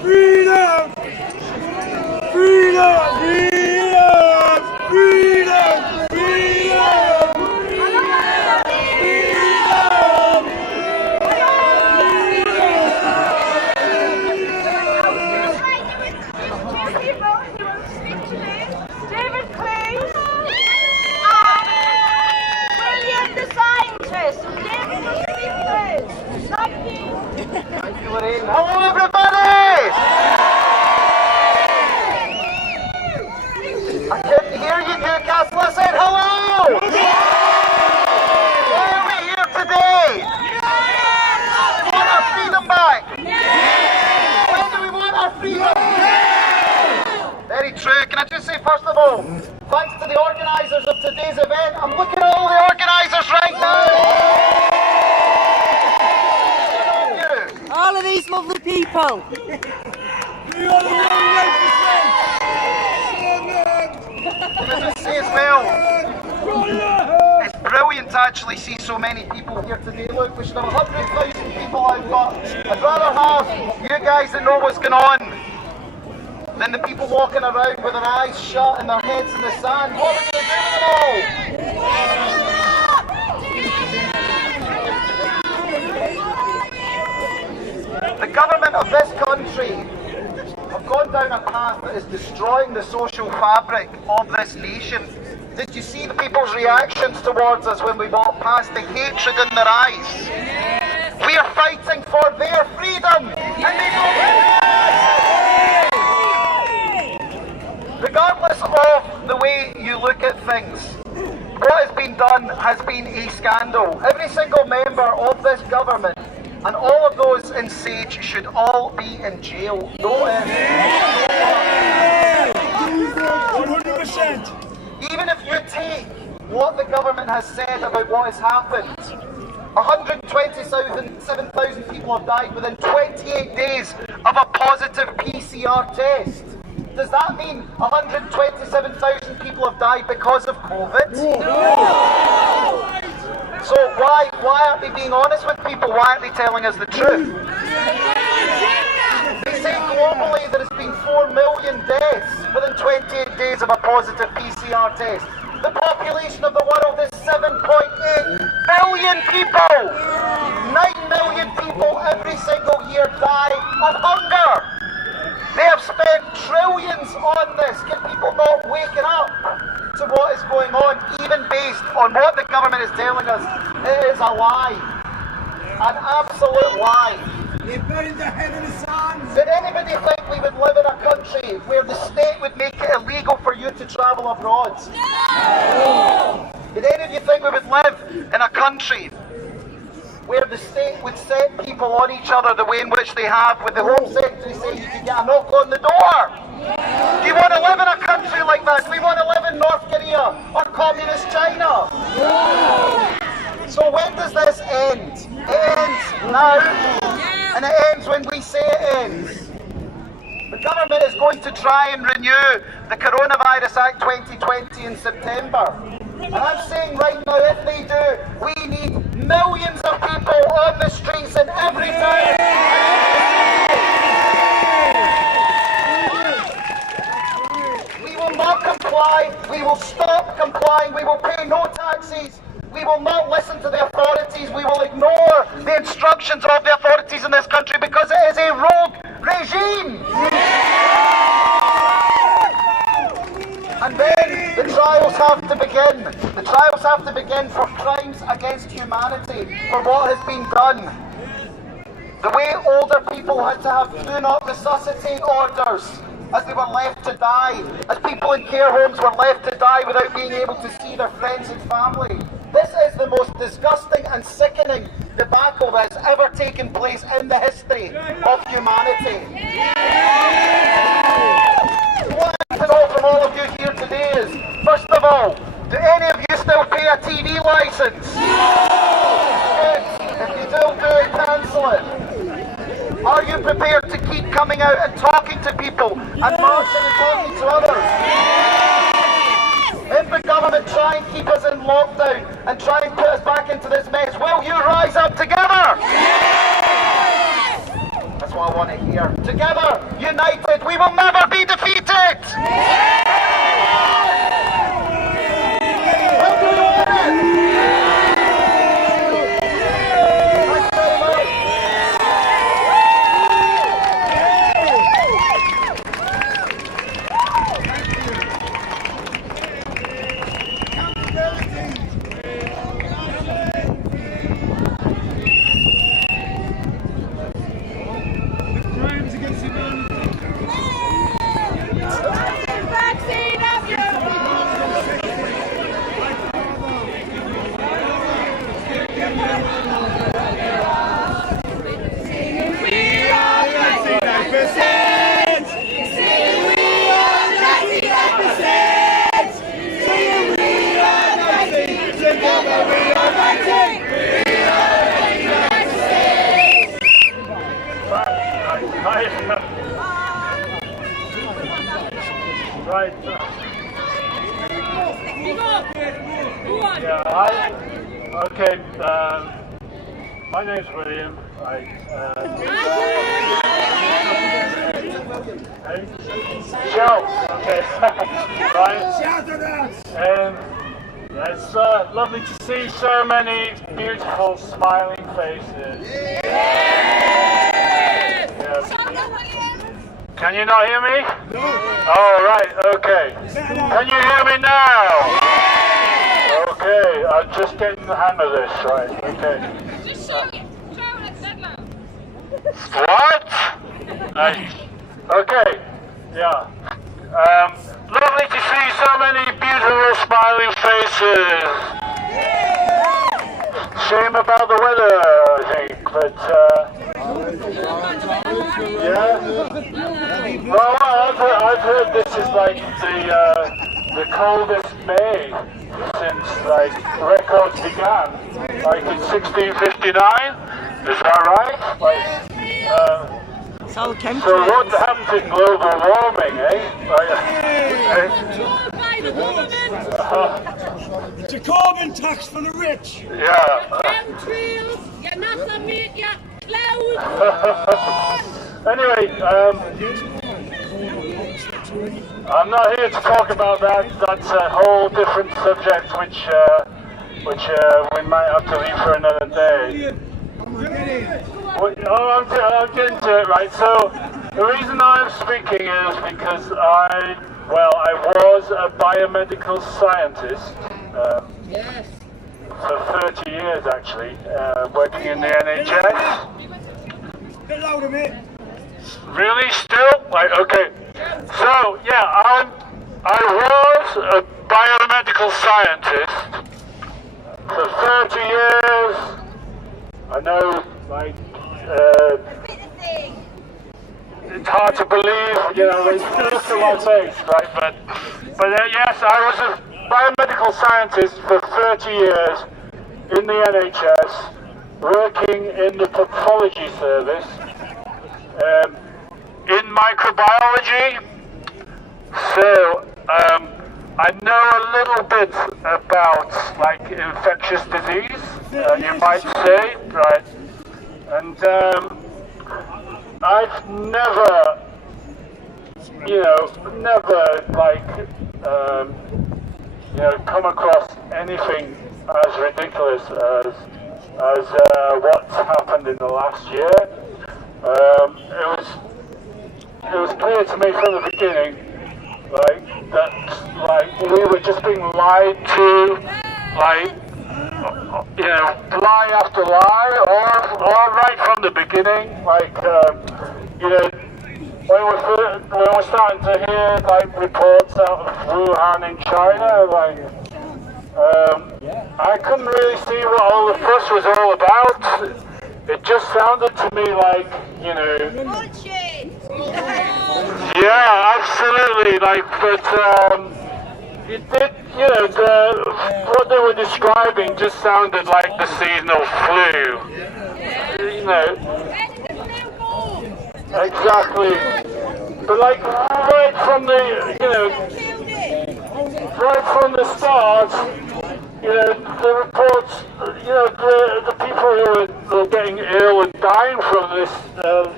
Freedom! Freedom! Freedom! Freedom! Freedom! David, please. William the scientist. David must be first. Thank you. Hello, everybody! I couldn't hear you, Newcastle. I said hello! Why are we here today? We want our freedom back! When do we want our freedom? Very true. Can I just say, first of all, thanks to the organisers of today's event. I'm looking at all the organisers right now. All of these lovely people. Can I just say as well, it's brilliant to actually see so many people here today. Look, we should have 100,000 people out, but I'd rather have you guys that know what's going on than the people walking around with their eyes shut and their heads in the sand. What are we going to do with them all? The government of this country have gone down a path that is destroying the social fabric of this nation. Did you see the people's reactions towards us when we walked past, the hatred in their eyes? We are fighting for their freedom, and they don't. Regardless of the way you look at things, what has been done has been a scandal. Every single member of this government and all of those in Sage should all be in jail. No ifs. 100%. Even if you take what the government has said about what has happened, 127,000 people have died within 28 days of a positive PCR test. Does that mean 127,000 people have died because of COVID? No! So why aren't they being honest with people? Why aren't they telling us the truth? They say globally there has been 4 million deaths within 28 days of a positive PCR test. The population of the world is 7.8 billion people. 9 million people every single year die of hunger. They have spent trillions on this. Can people not waking up to what is going on, even based on what the government is telling us? It is a lie. An absolute lie. They buried their head in the sand. Did anybody think we would live in a country where the state would make it illegal for you to travel abroad? No! Did any of you think we would live in a country where the state would set people on each other the way in which they have, with the Home Secretary saying you can get a knock on the door? Do you want to live in a country like that? Do we want to live in North Korea or communist China? So when does this end? It ends now, and it ends when we say it ends. The government is going to try and renew the Coronavirus Act 2020 in September. And I'm saying right now, if they do, we need millions of people on the streets in every town. We will stop complying. We will pay no taxes. We will not listen to the authorities. We will ignore the instructions of the authorities in this country because it is a rogue regime. And then the trials have to begin. The trials have to begin for crimes against humanity, for what has been done. The way older people had to have do not resuscitate orders as they were left to die, as people in care homes were left to die without being able to see their friends and family. This is the most disgusting and sickening debacle that has ever taken place in the history of humanity. What I want to know from all of you here today is, first of all, do any of you still pay a TV licence? Good. If you don't do it, cancel it. Are you prepared to keep coming out and talking to people and marching and talking to others? If the government try and keep us in lockdown and try and put us back into this mess, will you rise up together? That's what I want to hear. Together, united, we will never be defeated! How do we want it? Right. Yeah, hi. Okay, my name's William. Joe. Okay. Right. It's lovely to see so many beautiful, smiling faces. Yeah. Can you not hear me? No. Oh, right, okay. Can you hear me now? Okay, I'm just getting the hang of this, right, okay. Just show it. What? Okay, yeah. Lovely to see so many beautiful, smiling faces. Shame about the weather, I think, but, yeah. Well, I've heard this is like the coldest May since like records began, like in 1659. Is that right? Like, so what happened in global warming, eh? It's a carbon tax for the rich. Yeah. Chemtrails, you're not the meat, you're clouds. Anyway, I'm not here to talk about that. That's a whole different subject, which we might have to leave for another day. I'm getting to it, right? So the reason I'm speaking is because I was a biomedical scientist for 30 years actually, working in the NHS. Bit louder, mate. Really? Still? Like, okay. So, yeah, I was a biomedical scientist for 30 years. I know, like, it's hard to believe, you know, when you look at my face, right? But yes, I was a biomedical scientist for 30 years in the NHS, working in the pathology service, in microbiology. So I know a little bit about like infectious disease, you might say, right? And I've never like come across anything as ridiculous as what's happened in the last year. It was clear to me from the beginning, that we were just being lied to, lie after lie, all right from the beginning. When we're starting to hear reports out of Wuhan in China, I couldn't really see what all the fuss was all about. It just sounded to me yeah, absolutely. What they were describing just sounded like the seasonal flu. Exactly. But right from the start, the reports, the people who were getting ill and dying from this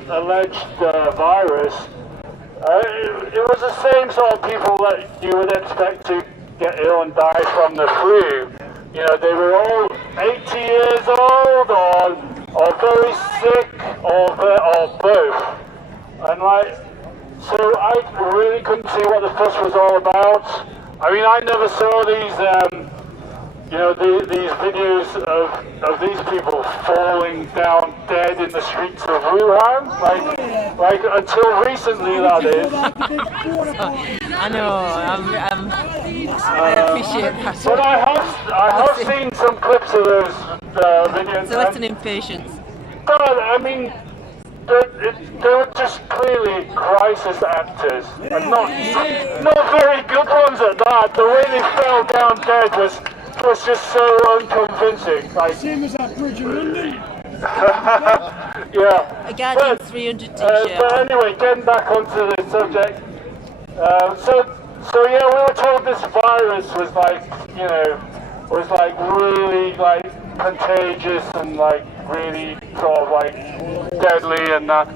alleged virus, it was the same sort of people that you would expect to get ill and die from the flu. They were all 80 years old or very sick or both. And so I really couldn't see what the fuss was all about. I mean, I never saw these videos of these people falling down dead in the streets of Wuhan, until recently, that is. I know, I appreciate that. But I have seen some clips of those videos. So that's an impatience. But I mean, they were just clearly crisis actors, and not very good ones at that. The way they fell down dead was just so unconvincing. Same as that bridge in London. Yeah. A Guardian 300 t-shirt. But anyway, getting back onto the subject. So yeah, we were told this virus was really contagious and really sort of deadly and that.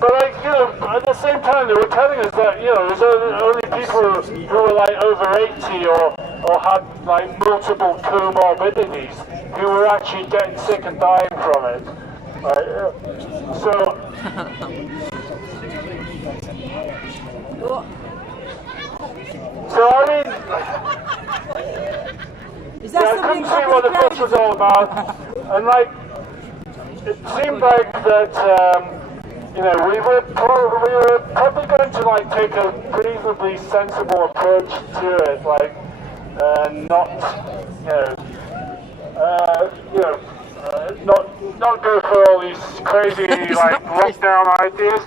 But at the same time, they were telling us that there's only people who were over 80 or had multiple comorbidities who were actually getting sick and dying from it. So I mean, I couldn't see what the fuss was all about, and it seemed that we were probably going to take a reasonably sensible approach to it, not not go for all these crazy lockdown ideas,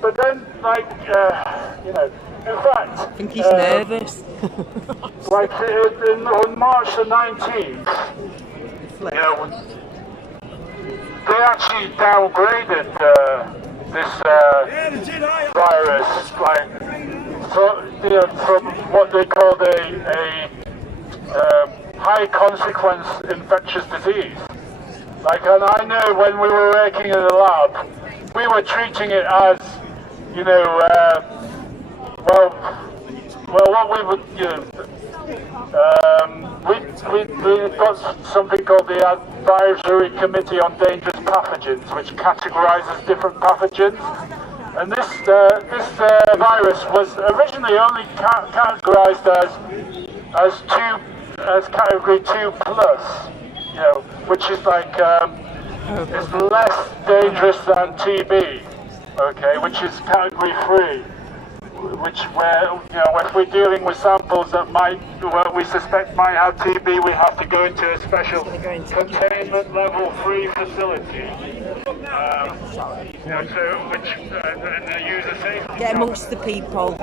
but then in fact, I think he's nervous. On March the 19th, they actually downgraded this virus, from what they called a high consequence infectious disease. And I know when we were working in the lab, we were treating it as, what we would, we've got something called the Advisory Committee on Dangerous Pathogens, which categorises different pathogens. And this virus was originally only categorised as category 2 plus, which is is less dangerous than TB, which is category 3. If we're dealing with samples that we suspect might have TB, we have to go into a special containment level 3 facility. Get amongst the people.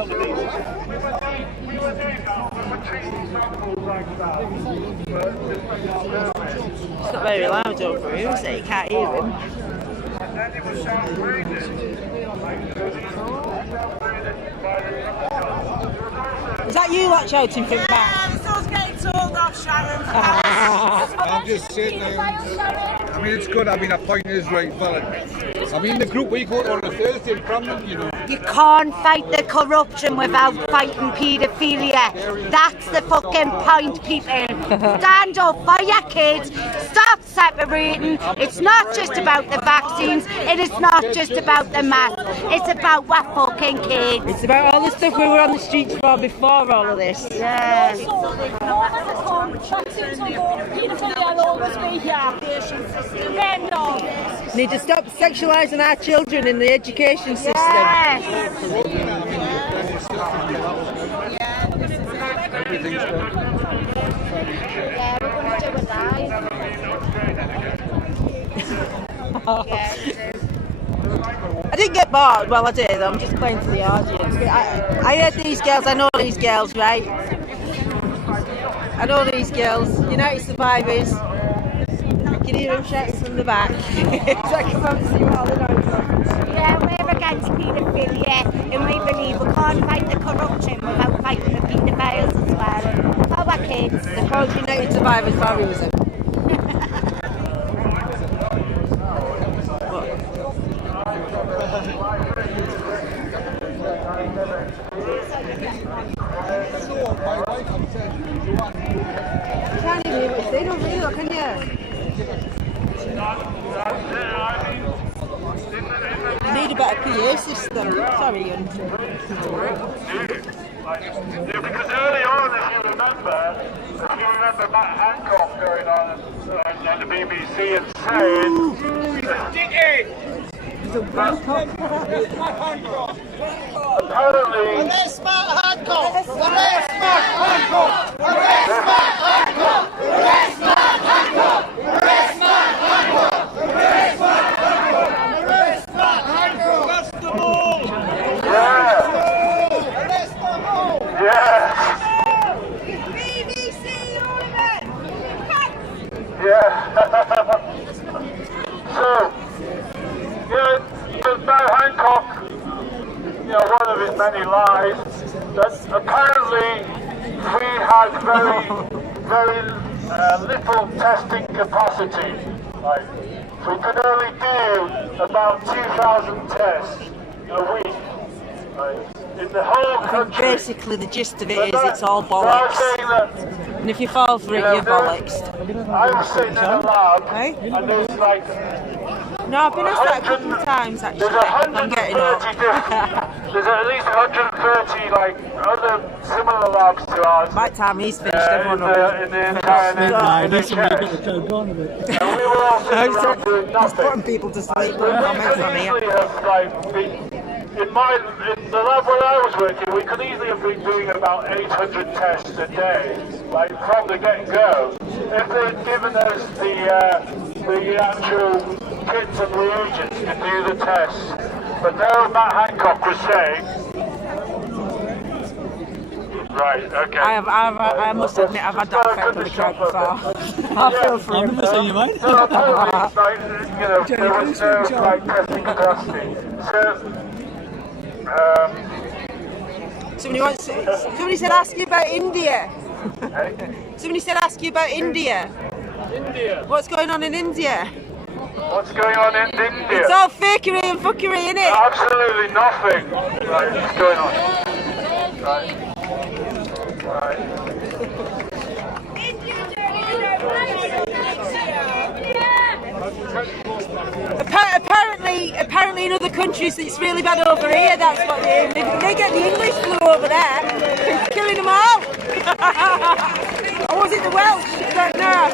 It's not very loud over here, is it? You can't hear him. Is that you shouting from back? It's us getting told off, Sharon. I'm just saying, I mean, it's good. I mean, a point is right valid. I mean, the group we go to on a Thursday in Cramden, You can't fight the corruption without fighting paedophilia. That's the fucking point, people. Stand up for your kids. Stop separating. It's not just about the vaccines. It is not just about the mask. It's about what fucking kids. It's about all the stuff we were on the streets for before all of this. Yeah. Need to stop sexualising our children in the education system. I didn't get bored. Well, I did. I'm just playing to the audience. I heard these girls. I know these girls, right? I know these girls. United Survivors. I can hear them shouting from the back. So I come up to see what all the noise is. Yeah, we're against paedophilia, and we believe we can't fight the corruption without fighting the paedophiles as well. Our kids. They're called United Survivors for a reason. You can't even hear what they don't really, can you? You need a better PA system. Sorry, Ian. Because early on, if you remember Matt Hancock going on the BBC and saying, apparently, Arrest Matt Hancock! Arrest Matt Hancock! Arrest Matt Hancock! Arrest Matt Hancock! Arrest Matt Hancock! Arrest Matt Hancock! Arrest Matt Hancock! Arrest them all! Yeah! Arrest them all! Yeah! BBC, all of it! Yeah! So, yeah, Matt Hancock, one of his many lies, that apparently we had very little testing capacity. Like, we could only do about 2,000 tests a week. In the whole country. Basically, the gist of it is it's all bollocks. And if you fall for it, you're bollocks. I was sitting in a lab, and there's like... No, I've been asked that a couple of times actually. I'm getting up. There's at least 130 like other similar labs to ours. By the time he's finished, everyone will in the entire NHS. And we were all sitting around doing nothing. He's putting people to sleep. Comments on here. In the lab where I was working, we could easily have been doing about 800 tests a day, like from the get-go. If they'd given us the actual kits and reagents to do the tests. But now Matt Hancock was saying... Right, okay. I must admit, I've had that effect with the crowd before. I feel for him. So apparently, there was no testing capacity. Somebody said ask you about India. Somebody said ask you about India. India. What's going on in India? What's going on in India? It's all fakery and fuckery, isn't it? Absolutely nothing. Right, what's going on? Apparently in other countries it's really bad over here. That's what they get the English flu over there. It's killing them all. Or was it the Welsh? I don't know.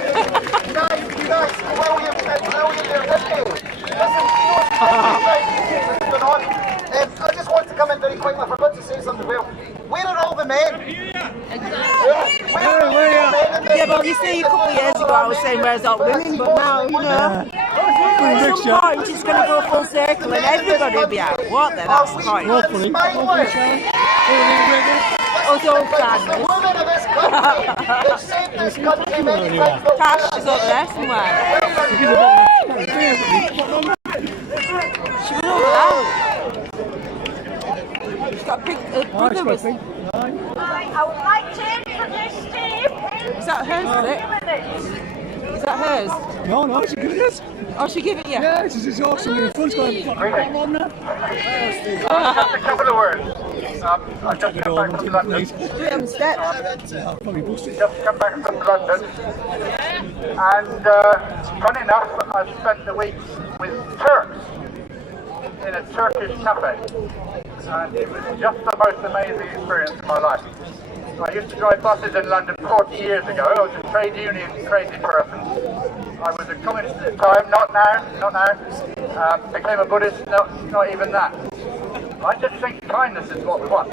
I just want to come in very quickly. I forgot to say something. Well, where are all the men? Yeah, but you see, a couple of years ago I was saying where's all women, but now, at some point it's going to go full circle and everybody will be out. What then? That's the point. Us old timers. Cash is up there somewhere. She was over there. She's got a big brother with. I would like to introduce Steve. Is that hers, is it? Is that hers? No, no, she gave it us. Oh, she gave it you? Yeah, it's awesome. The front's got a bottle on there. Just a couple of words. I just come back from London. Do it on the steps. Just come back from London. And funny enough, I spent the week with Turks in a Turkish cafe. And it was just the most amazing experience of my life. I used to drive buses in London 40 years ago. I was a trade union crazy person. I was a communist at the time, not now. Became a Buddhist, not even that. I just think kindness is what we want.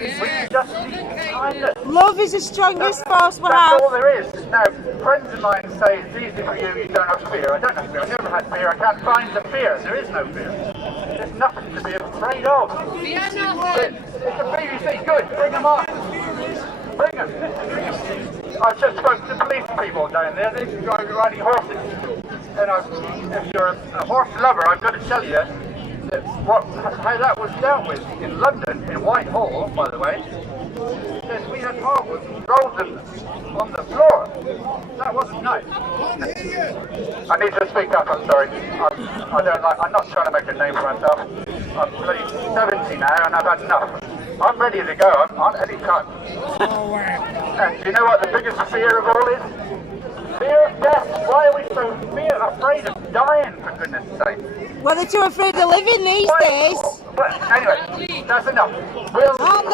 We just need kindness. Love is the strongest force we have. That's all there is. Now, friends of mine say it's easy for you, you don't have fear. I don't have fear. I've never had fear. I can't find the fear. There is no fear. There's nothing to be afraid of. It's a BBC. Good. Bring them on. Bring them. I just spoke to police people down there. They drive riding horses. And if you're a horse lover, I've got to tell you that how that was dealt with in London, in Whitehall, by the way. Says we had horses and rolled them on the floor. That wasn't nice. I need to speak up. I'm sorry. I'm not trying to make a name for myself. I'm bloody 70 now, and I've had enough. I'm ready to go. I'm on any time. And do you know what the biggest fear of all is? Fear of death. Why are we so afraid of dying, for goodness sake? Well, they're too afraid of living these days. But anyway, that's enough. Aren't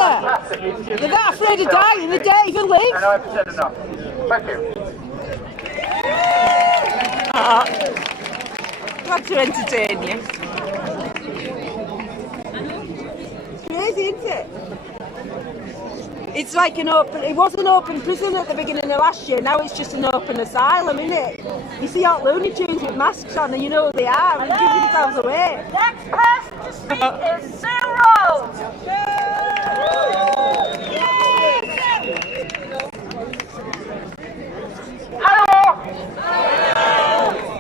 they? They're not afraid of dying, they don't even live. And I've said enough. Thank you. Glad to entertain you. It's crazy, isn't it? It's like it was an open prison at the beginning of last year, now it's just an open asylum, isn't it? You see all Looney Tunes with masks on and you know who they are, and give themselves away. Next person to speak is Sue Rhodes. Hello.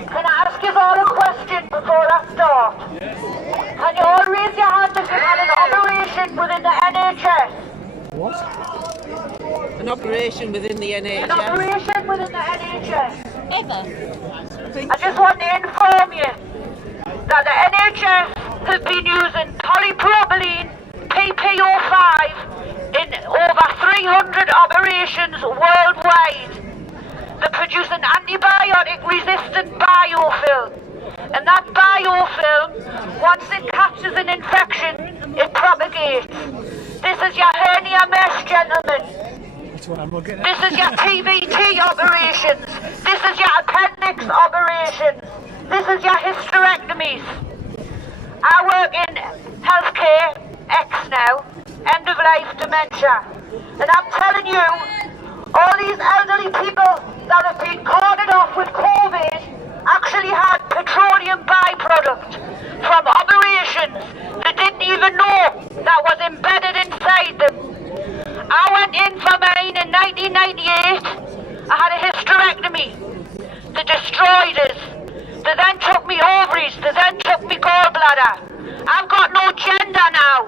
Can I ask you all a question before I start? Can you all raise your hand if you've had an operation within the NHS? What? An operation within the NHS? An operation within the NHS? Ever? I just want to inform you that the NHS has been using polypropylene PP05 in over 300 operations worldwide. They're producing antibiotic-resistant biofilm. And that biofilm, once it catches an infection, it propagates. This is your hernia mesh, gentlemen. This is your TVT operations. This is your appendix operations. This is your hysterectomies. I work in healthcare, X now, end of life dementia. And I'm telling you, all these elderly people that have been cordoned off with COVID actually had petroleum byproduct from operations they didn't even know that was embedded inside them. I went in for mine in 1998. I had a hysterectomy. They destroyed us. They then took me ovaries. They then took me gallbladder. I've got no gender now.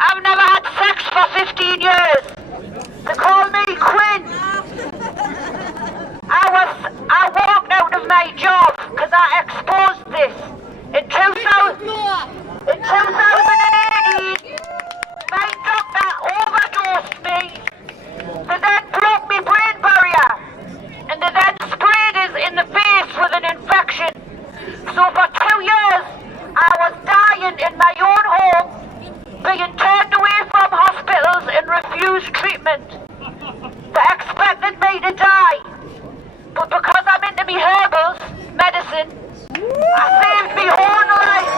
I've never had sex for 15 years. They call me Quinn. I walked out of my job because I exposed this. In 2018, my doctor overdosed me. They then broke my brain barrier. And they then sprayed us in the face with an infection. So for 2 years, I was dying in my own home, being turned away from hospitals and refused treatment. They expected me to die. But because I'm into me herbals, medicine, I saved me whole life.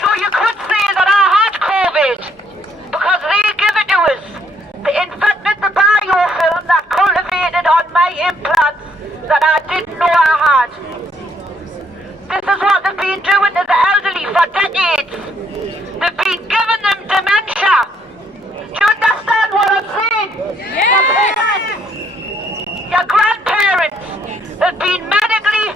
So you could say that I had COVID because they give it to us. They infected the biofilm that cultivated on my implants that I didn't know I had. This is what they've been doing to the elderly for decades. They've been giving them dementia. Do you understand what I'm saying? Your parents, your grandparents have been medically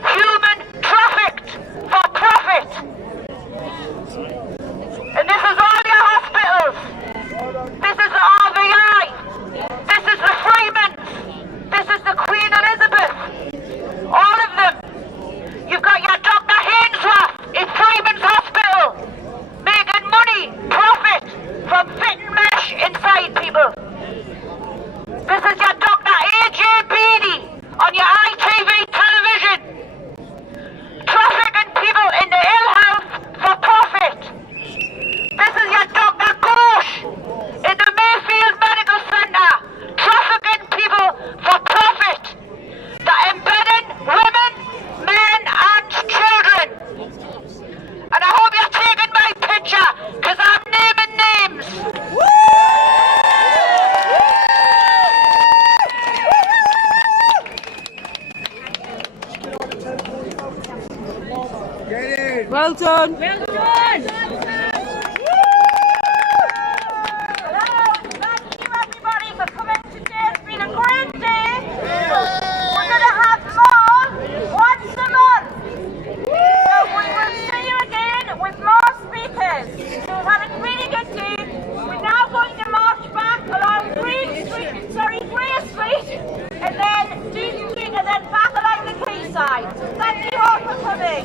Well done. Well done. Hello, thank you everybody for coming today. It's been a great day. We're going to have more once a month. So we will see you again with more speakers. We've had a really good day. We're now going to march back along Grey Street, and then Dean Street, and then back along the quayside. Thank you all for coming.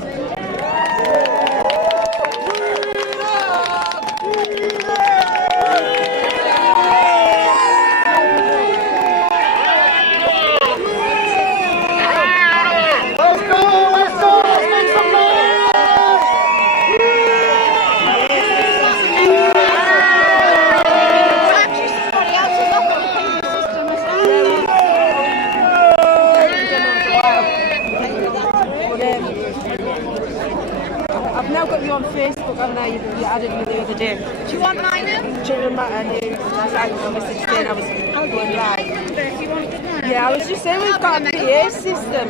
I've now got you on Facebook, haven't I? You added me the other day. Do you want my name? Children Matter News. I obviously today I was going live. Yeah, I was just saying we've got a PA system.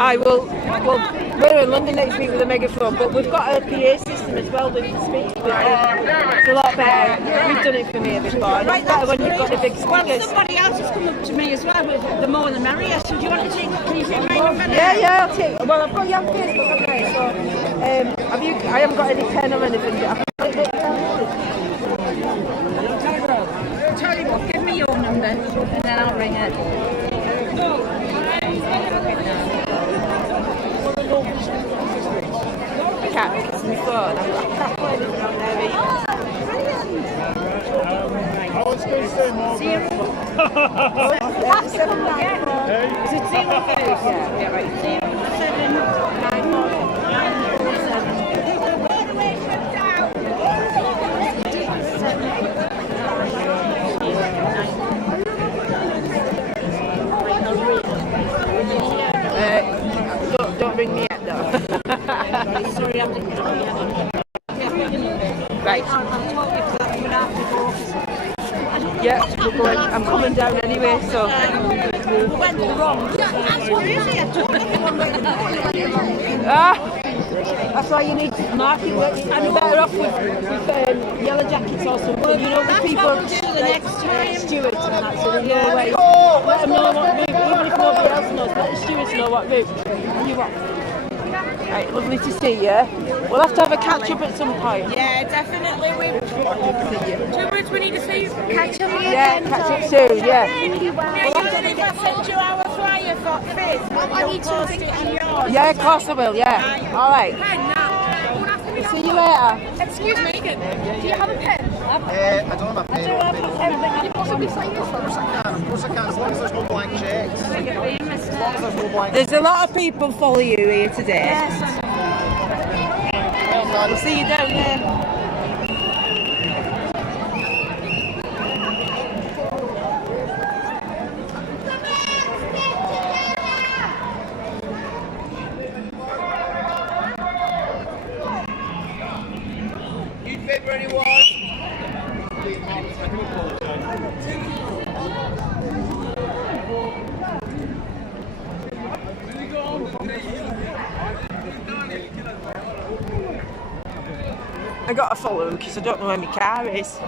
I will. Well, we're in London next week with a megaphone, but we've got a PA system as well that we can speak to. It's a lot better. You've done it for me before. It's better when you've got the big speakers. Well, somebody else has come up to me as well with the more the merrier. So do you want to take? Can you take my number? Yeah, I'll take. Well, I've got you on Facebook, haven't I? So, have you? I haven't got any pen or anything. Tell you what, give me your number and then I'll ring it. I can't make it to my phone. I've got a couple of them on there. I was going to say more. See you. Is it 0 Yeah, right. 0794 Don't ring me yet though. Sorry, I'm thinking Right. Yeah, we're going. I'm coming down anyway, so. went wrong. That's crazy. That's why you need to mark it. I'm better off with yellow jackets or something. You know, the people the next time. stewards and that, so they know where. Let them know what route, even if nobody else knows. Let the stewards know what route you want. Right, lovely to see you. We'll have to have a catch up at some point. Yeah, definitely. Two words we need to see. Catch up again. Yeah, catch up soon. Yeah. Send you our flyer for Fizz. I need to post it on yours. Yeah, of course I will. Yeah. All right. See you later. Excuse me, do you have a pen? I don't have a pen. I do have a pen, but can you possibly sign this? Of course I can. Of course I can. As long as there's no blank checks. As long as there's no blank. There's a lot of people follow you here today. Yes. We'll see you down there. I got to follow him because I don't know where my car is.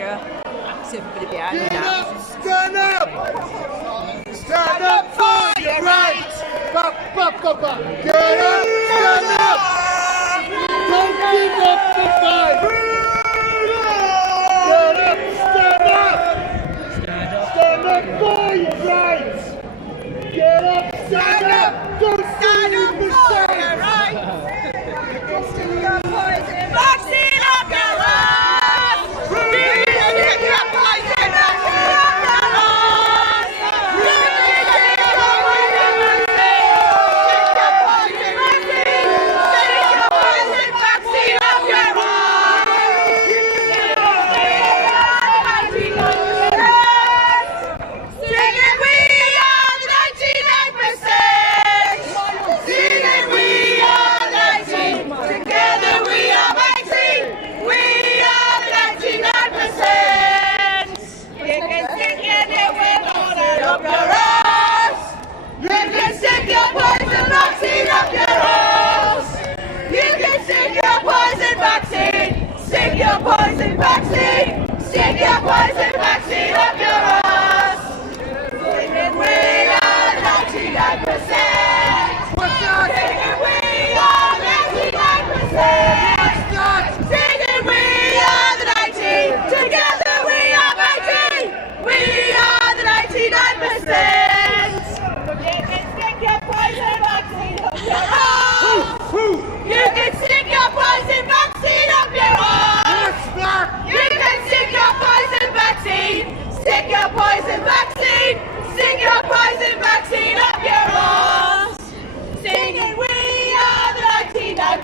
go. See everybody behind me now. Stand up! Stand up for your rights! Back, back, back, back! Get up! Stand up! Don't give up the fight! Get up! Stand up! Stand up for your rights! Get up! Stand up! Don't stand up for your rights! Vaccine up your ass! Stick your poison up your ass! Poison vaccine! Stick your poison vaccine up your ass! Singing we are 99%! What's that? Singing we are 99%! Singing we are the 19! Together we are mighty! We are the 99%! You can stick your poison vaccine up your ass! You can stick your poison vaccine up your ass! You can stick your poison vaccine! Stick your poison vaccine! Stick your poison vaccine up your ass! Singing we are the 99%!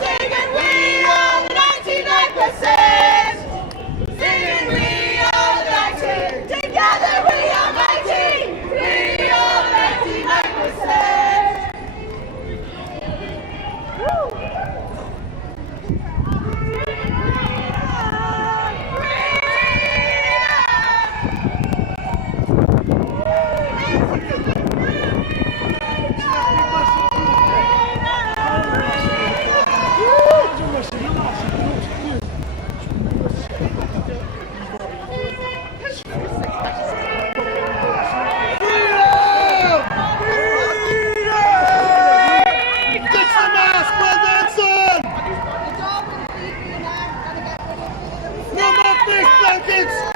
Singing we are the 99%! Singing we are the 99%! Together we are mighty! We are the 99%! Woo!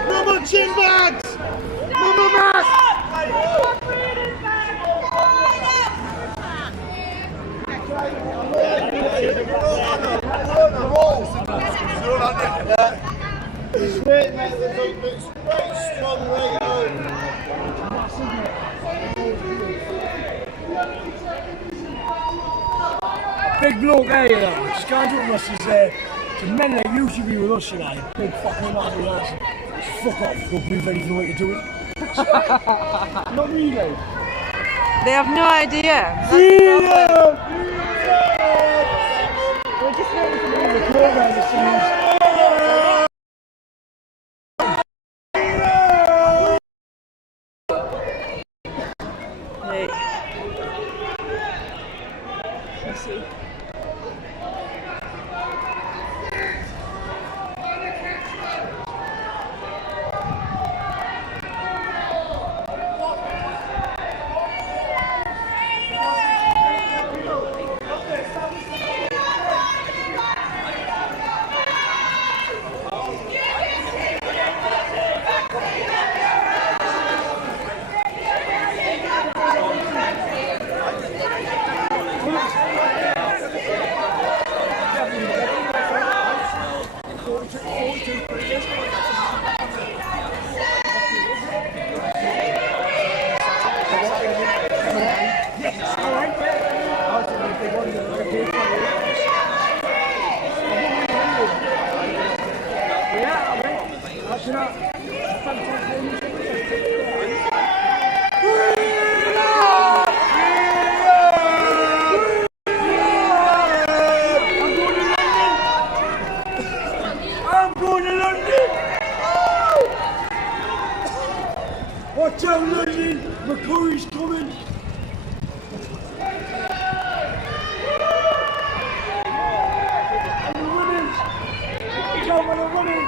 No more chin bags! No more masks! It's great, mate. It's very strong right home. Big bloke there, you know. Just can't do us as the men that used to be with us, you know. Big fucking lovely lads. Fuck off, don't believe anything what you're doing. Not really. They have no idea. That's the problem. We're just waiting for the recorder to see. Let's see. Watch out, London! McCurry's coming! And the women's gentlemen are running.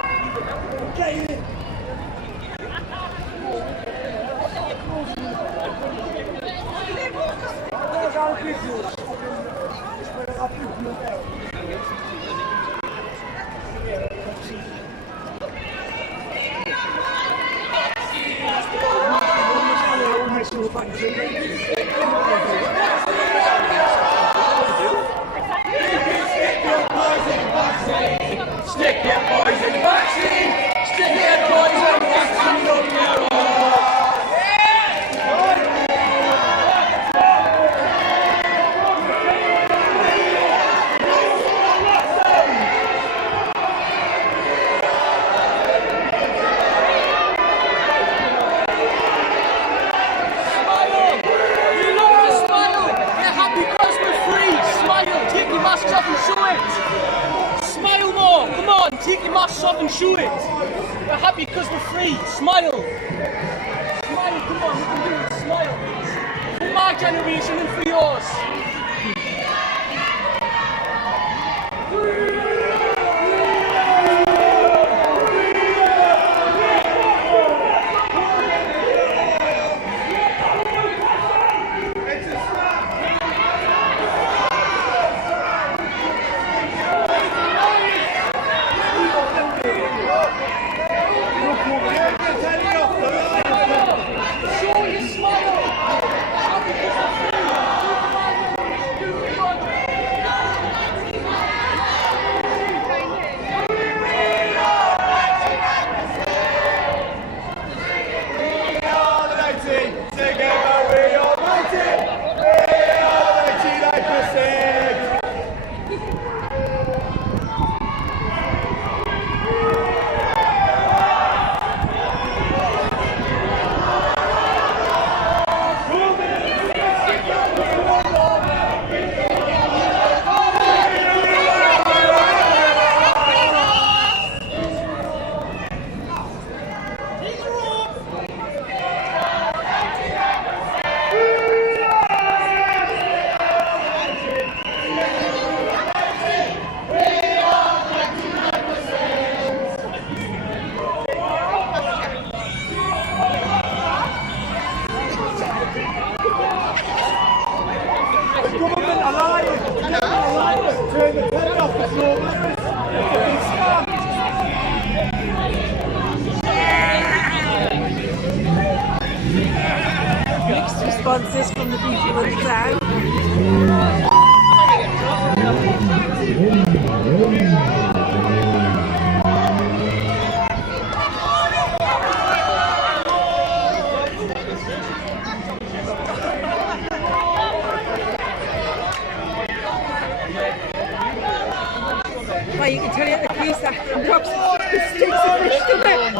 Getting it. Stick your boys in the vaccine! Stick your boys in the vaccine! Don't care all! Take your masks off and show it. We're happy because we're free. Smile. Smile, come on, we can do it. Smile. For my generation and for yours. Mixed responses from the people in the crowd. Well, you can tell you at the police after and drops the sticks of fish to it.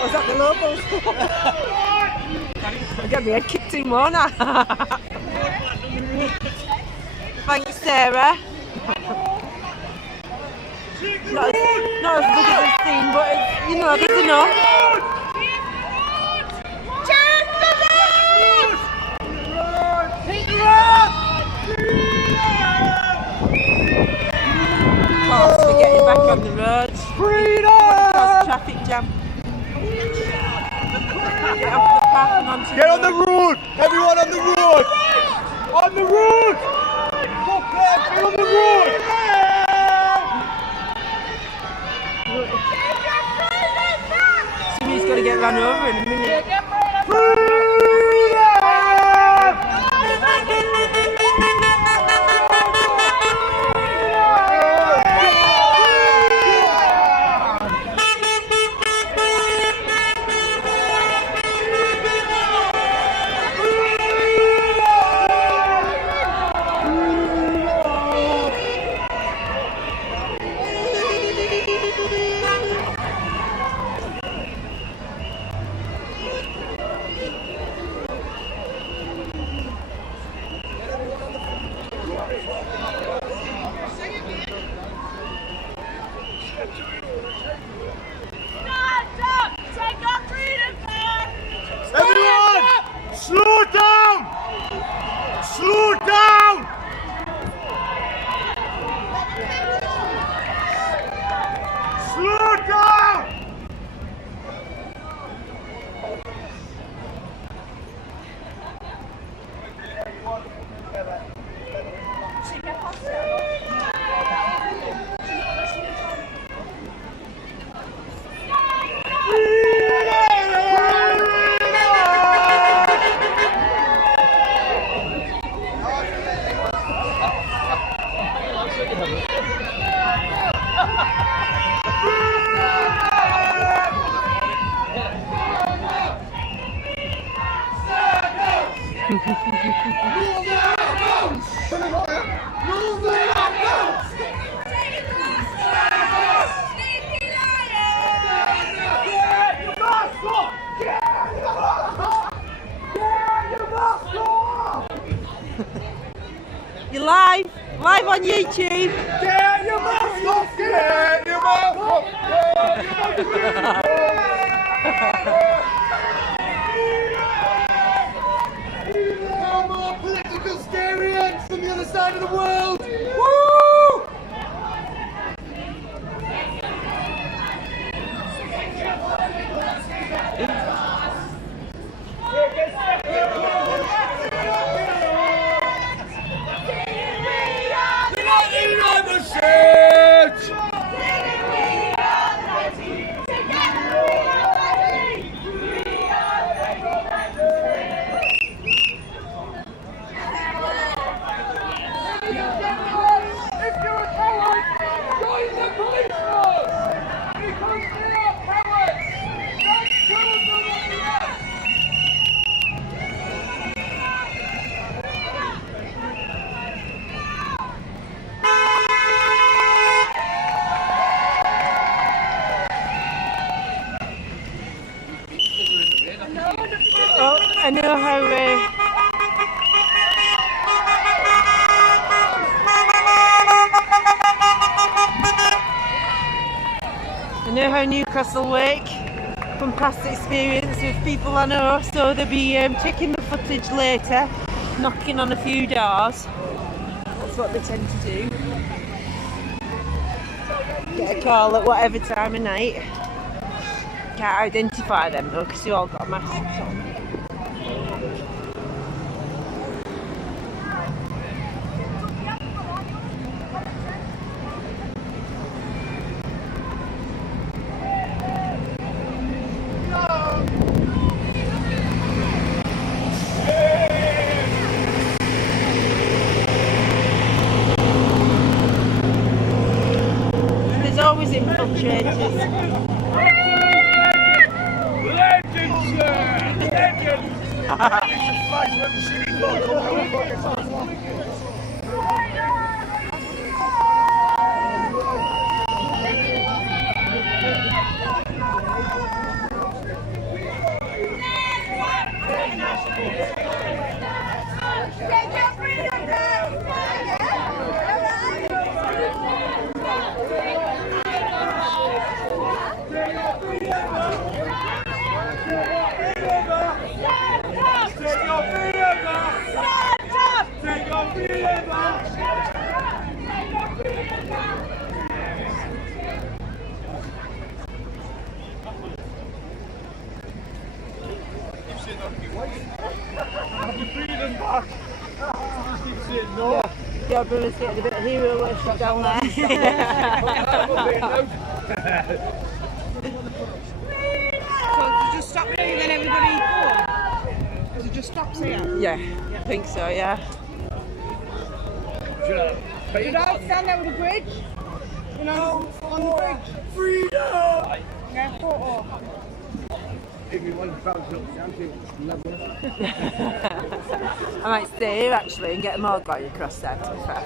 Was that the locals? I'll get my head kicked in, won't I? Thanks, Sarah. Not as big as I've seen, but it's, you know, there's enough. Cars for getting back on the roads. Freedom! Cause traffic jam. Get off the path and onto Get on the road! Everyone on the road! On the road! Fuck that! Get on the road! Somebody's got to get run over in a minute. Everyone! Slow down! Slow down! You're live on YouTube. Get your mask off! Get your mask off! No more political scariants from the other side of the world! Woo! I know how Newcastle work from past experience with people I know, so they'll be checking the footage later, knocking on a few doors. That's what they tend to do. Get a call at whatever time of night. Can't identify them though because they all got masks on. There's always infiltrators. Your brother's getting a bit of hero worship down there. So just stop here and then everybody go? Does it just stop here? Yeah, I think so, yeah. Should I stand there with the bridge? You know, on the bridge? Freedom! Yeah, photo. I might stay here actually and get them all going across there, to be fair.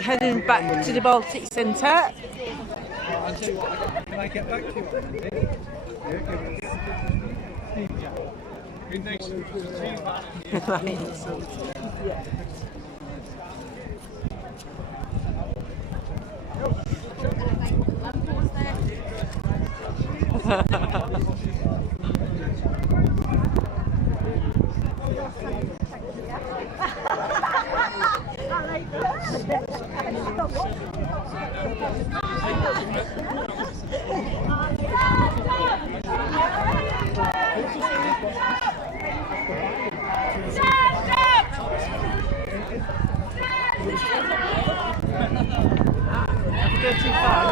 Heading back to the Baltic Centre. I'll tell you what, can I get back to you? Been nice to see Yeah. Go too far.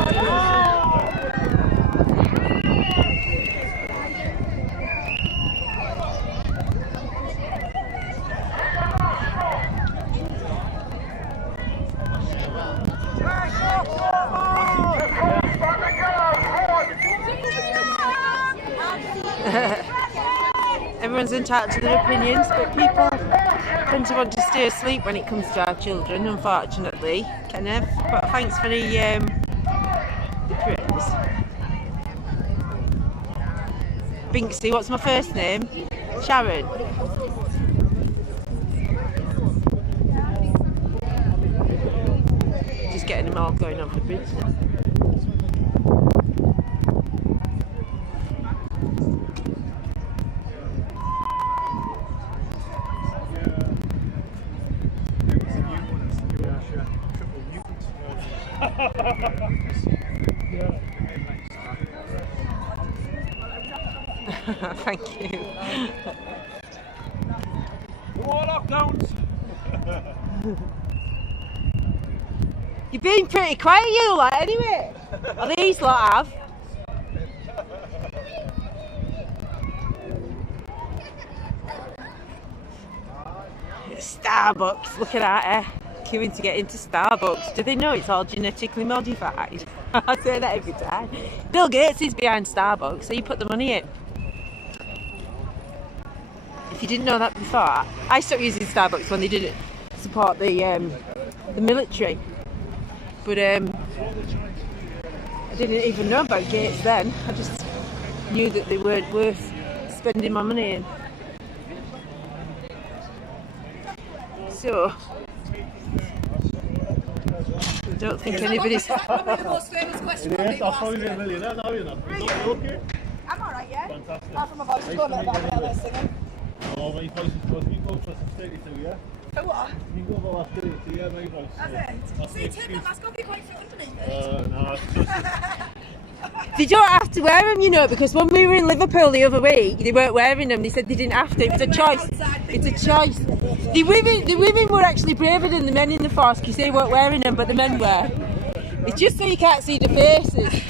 Everyone's entitled to their opinions, but people tend to want to stay asleep when it comes to our children, unfortunately, Kenneth. But thanks for the praise. Binksy, what's my first name? Sharon. Just getting them all going over the bridge now. Thank you. More lockdowns. You've been pretty quiet, you lot, anyway. Or these lot have. Starbucks, look at that, queuing to get into Starbucks. Do they know it's all genetically modified? I say that every time. Bill Gates is behind Starbucks, so you put the money in. If you didn't know that before, I stopped using Starbucks when they didn't support the military. But I didn't even know about Gates then. I just knew that they weren't worth spending my money in. So I don't think anybody's. Probably the most famous question It is. people I'll ask. probably be a millionaire now, you know. You okay? I'm alright, yeah. Fantastic. Apart from my voice is going a little bit out there singing. Oh, my voice is good. We go for 32, yeah? For what? You go for last 32, yeah, my voice. That's it. That's See, the take that excuse. mask off, you're quite fit underneath it. No, it's just... They don't have to wear them, you know, because when we were in Liverpool the other week, they weren't wearing them. They said they didn't have to. It was a choice. It's a choice. The women were actually braver than the men in the force because they weren't wearing them, but the men were. It's just so you can't see the faces.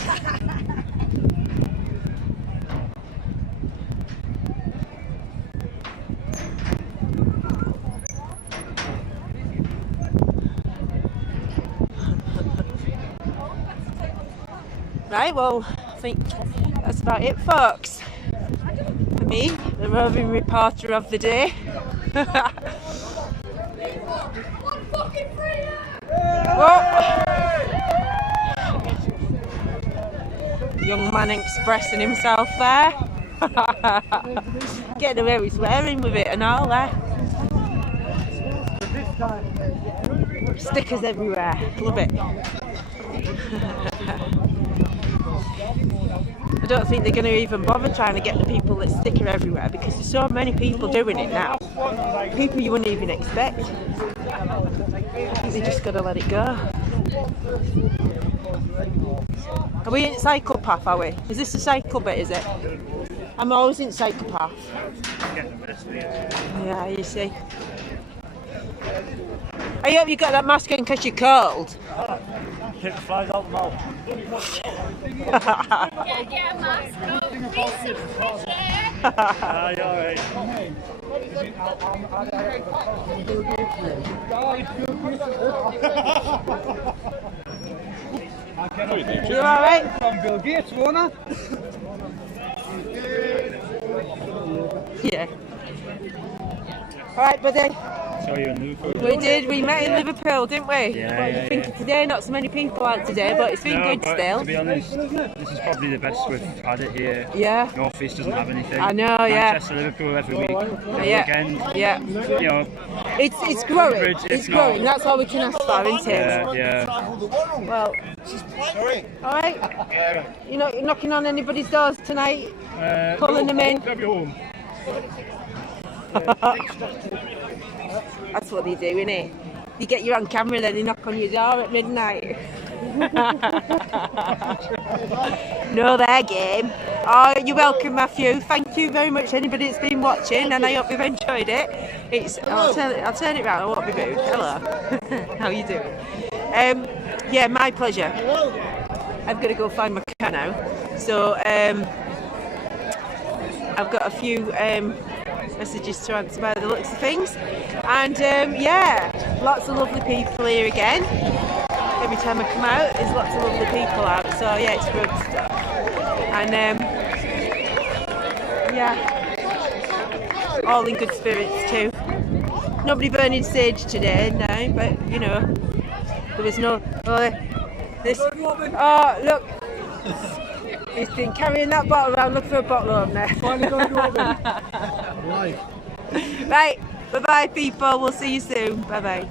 Right, well, I think that's about it, folks. For me, the roving reporter of the day. Young man expressing himself there. Getting away with swearing with it and all there. Stickers everywhere. Love it. I don't think they're going to even bother trying to get the people that sticker everywhere because there's so many people doing it now. People you wouldn't even expect. I think they just got to let it go. Are we in cycle path, are we? Is this the cycle bit, is it? I'm always in cycle path. Yeah, you see. I hope you got that mask on because you're cold. Take the flies out the mouth. Get a mask. Please some fresh air. Aye, alright. You alright? I'm Bill Gates, won't I? Yeah. Alright, buddy. So you're in Liverpool? We did. We met in Liverpool, didn't we? Yeah, What are you thinking today? Not so many people out today, but it's been good but still. To be honest, this is probably the best we've had it here. Yeah. North East doesn't have anything. I know, yeah. Manchester, Liverpool every week, every Yeah. weekend. Yeah. You know, It's growing. Bridge, if It's not- growing. That's all we can ask for, isn't it? yeah. Well, alright. You're knocking on anybody's doors tonight? Pulling them in? Home. That's what they do, innit? You get you on camera, then they knock on your door at midnight. Know their game. Oh, you're welcome, Matthew. Thank you very much, anybody that's been watching, and I hope you've enjoyed it. I'll turn it round. I won't be rude. Hello. How you doing? Yeah, my pleasure. I've got to go find my car now. So I've got a few messages to answer by the looks of things, and yeah, lots of lovely people here again. Every time I come out, there's lots of lovely people out, so yeah, it's good stuff. And Yeah. All in good spirits too. Nobody burning sage today, no, but you know, there was no. Oh, look. He's been carrying that bottle around. Look for a bottle opener. Right. Bye bye, people. We'll see you soon. Bye bye.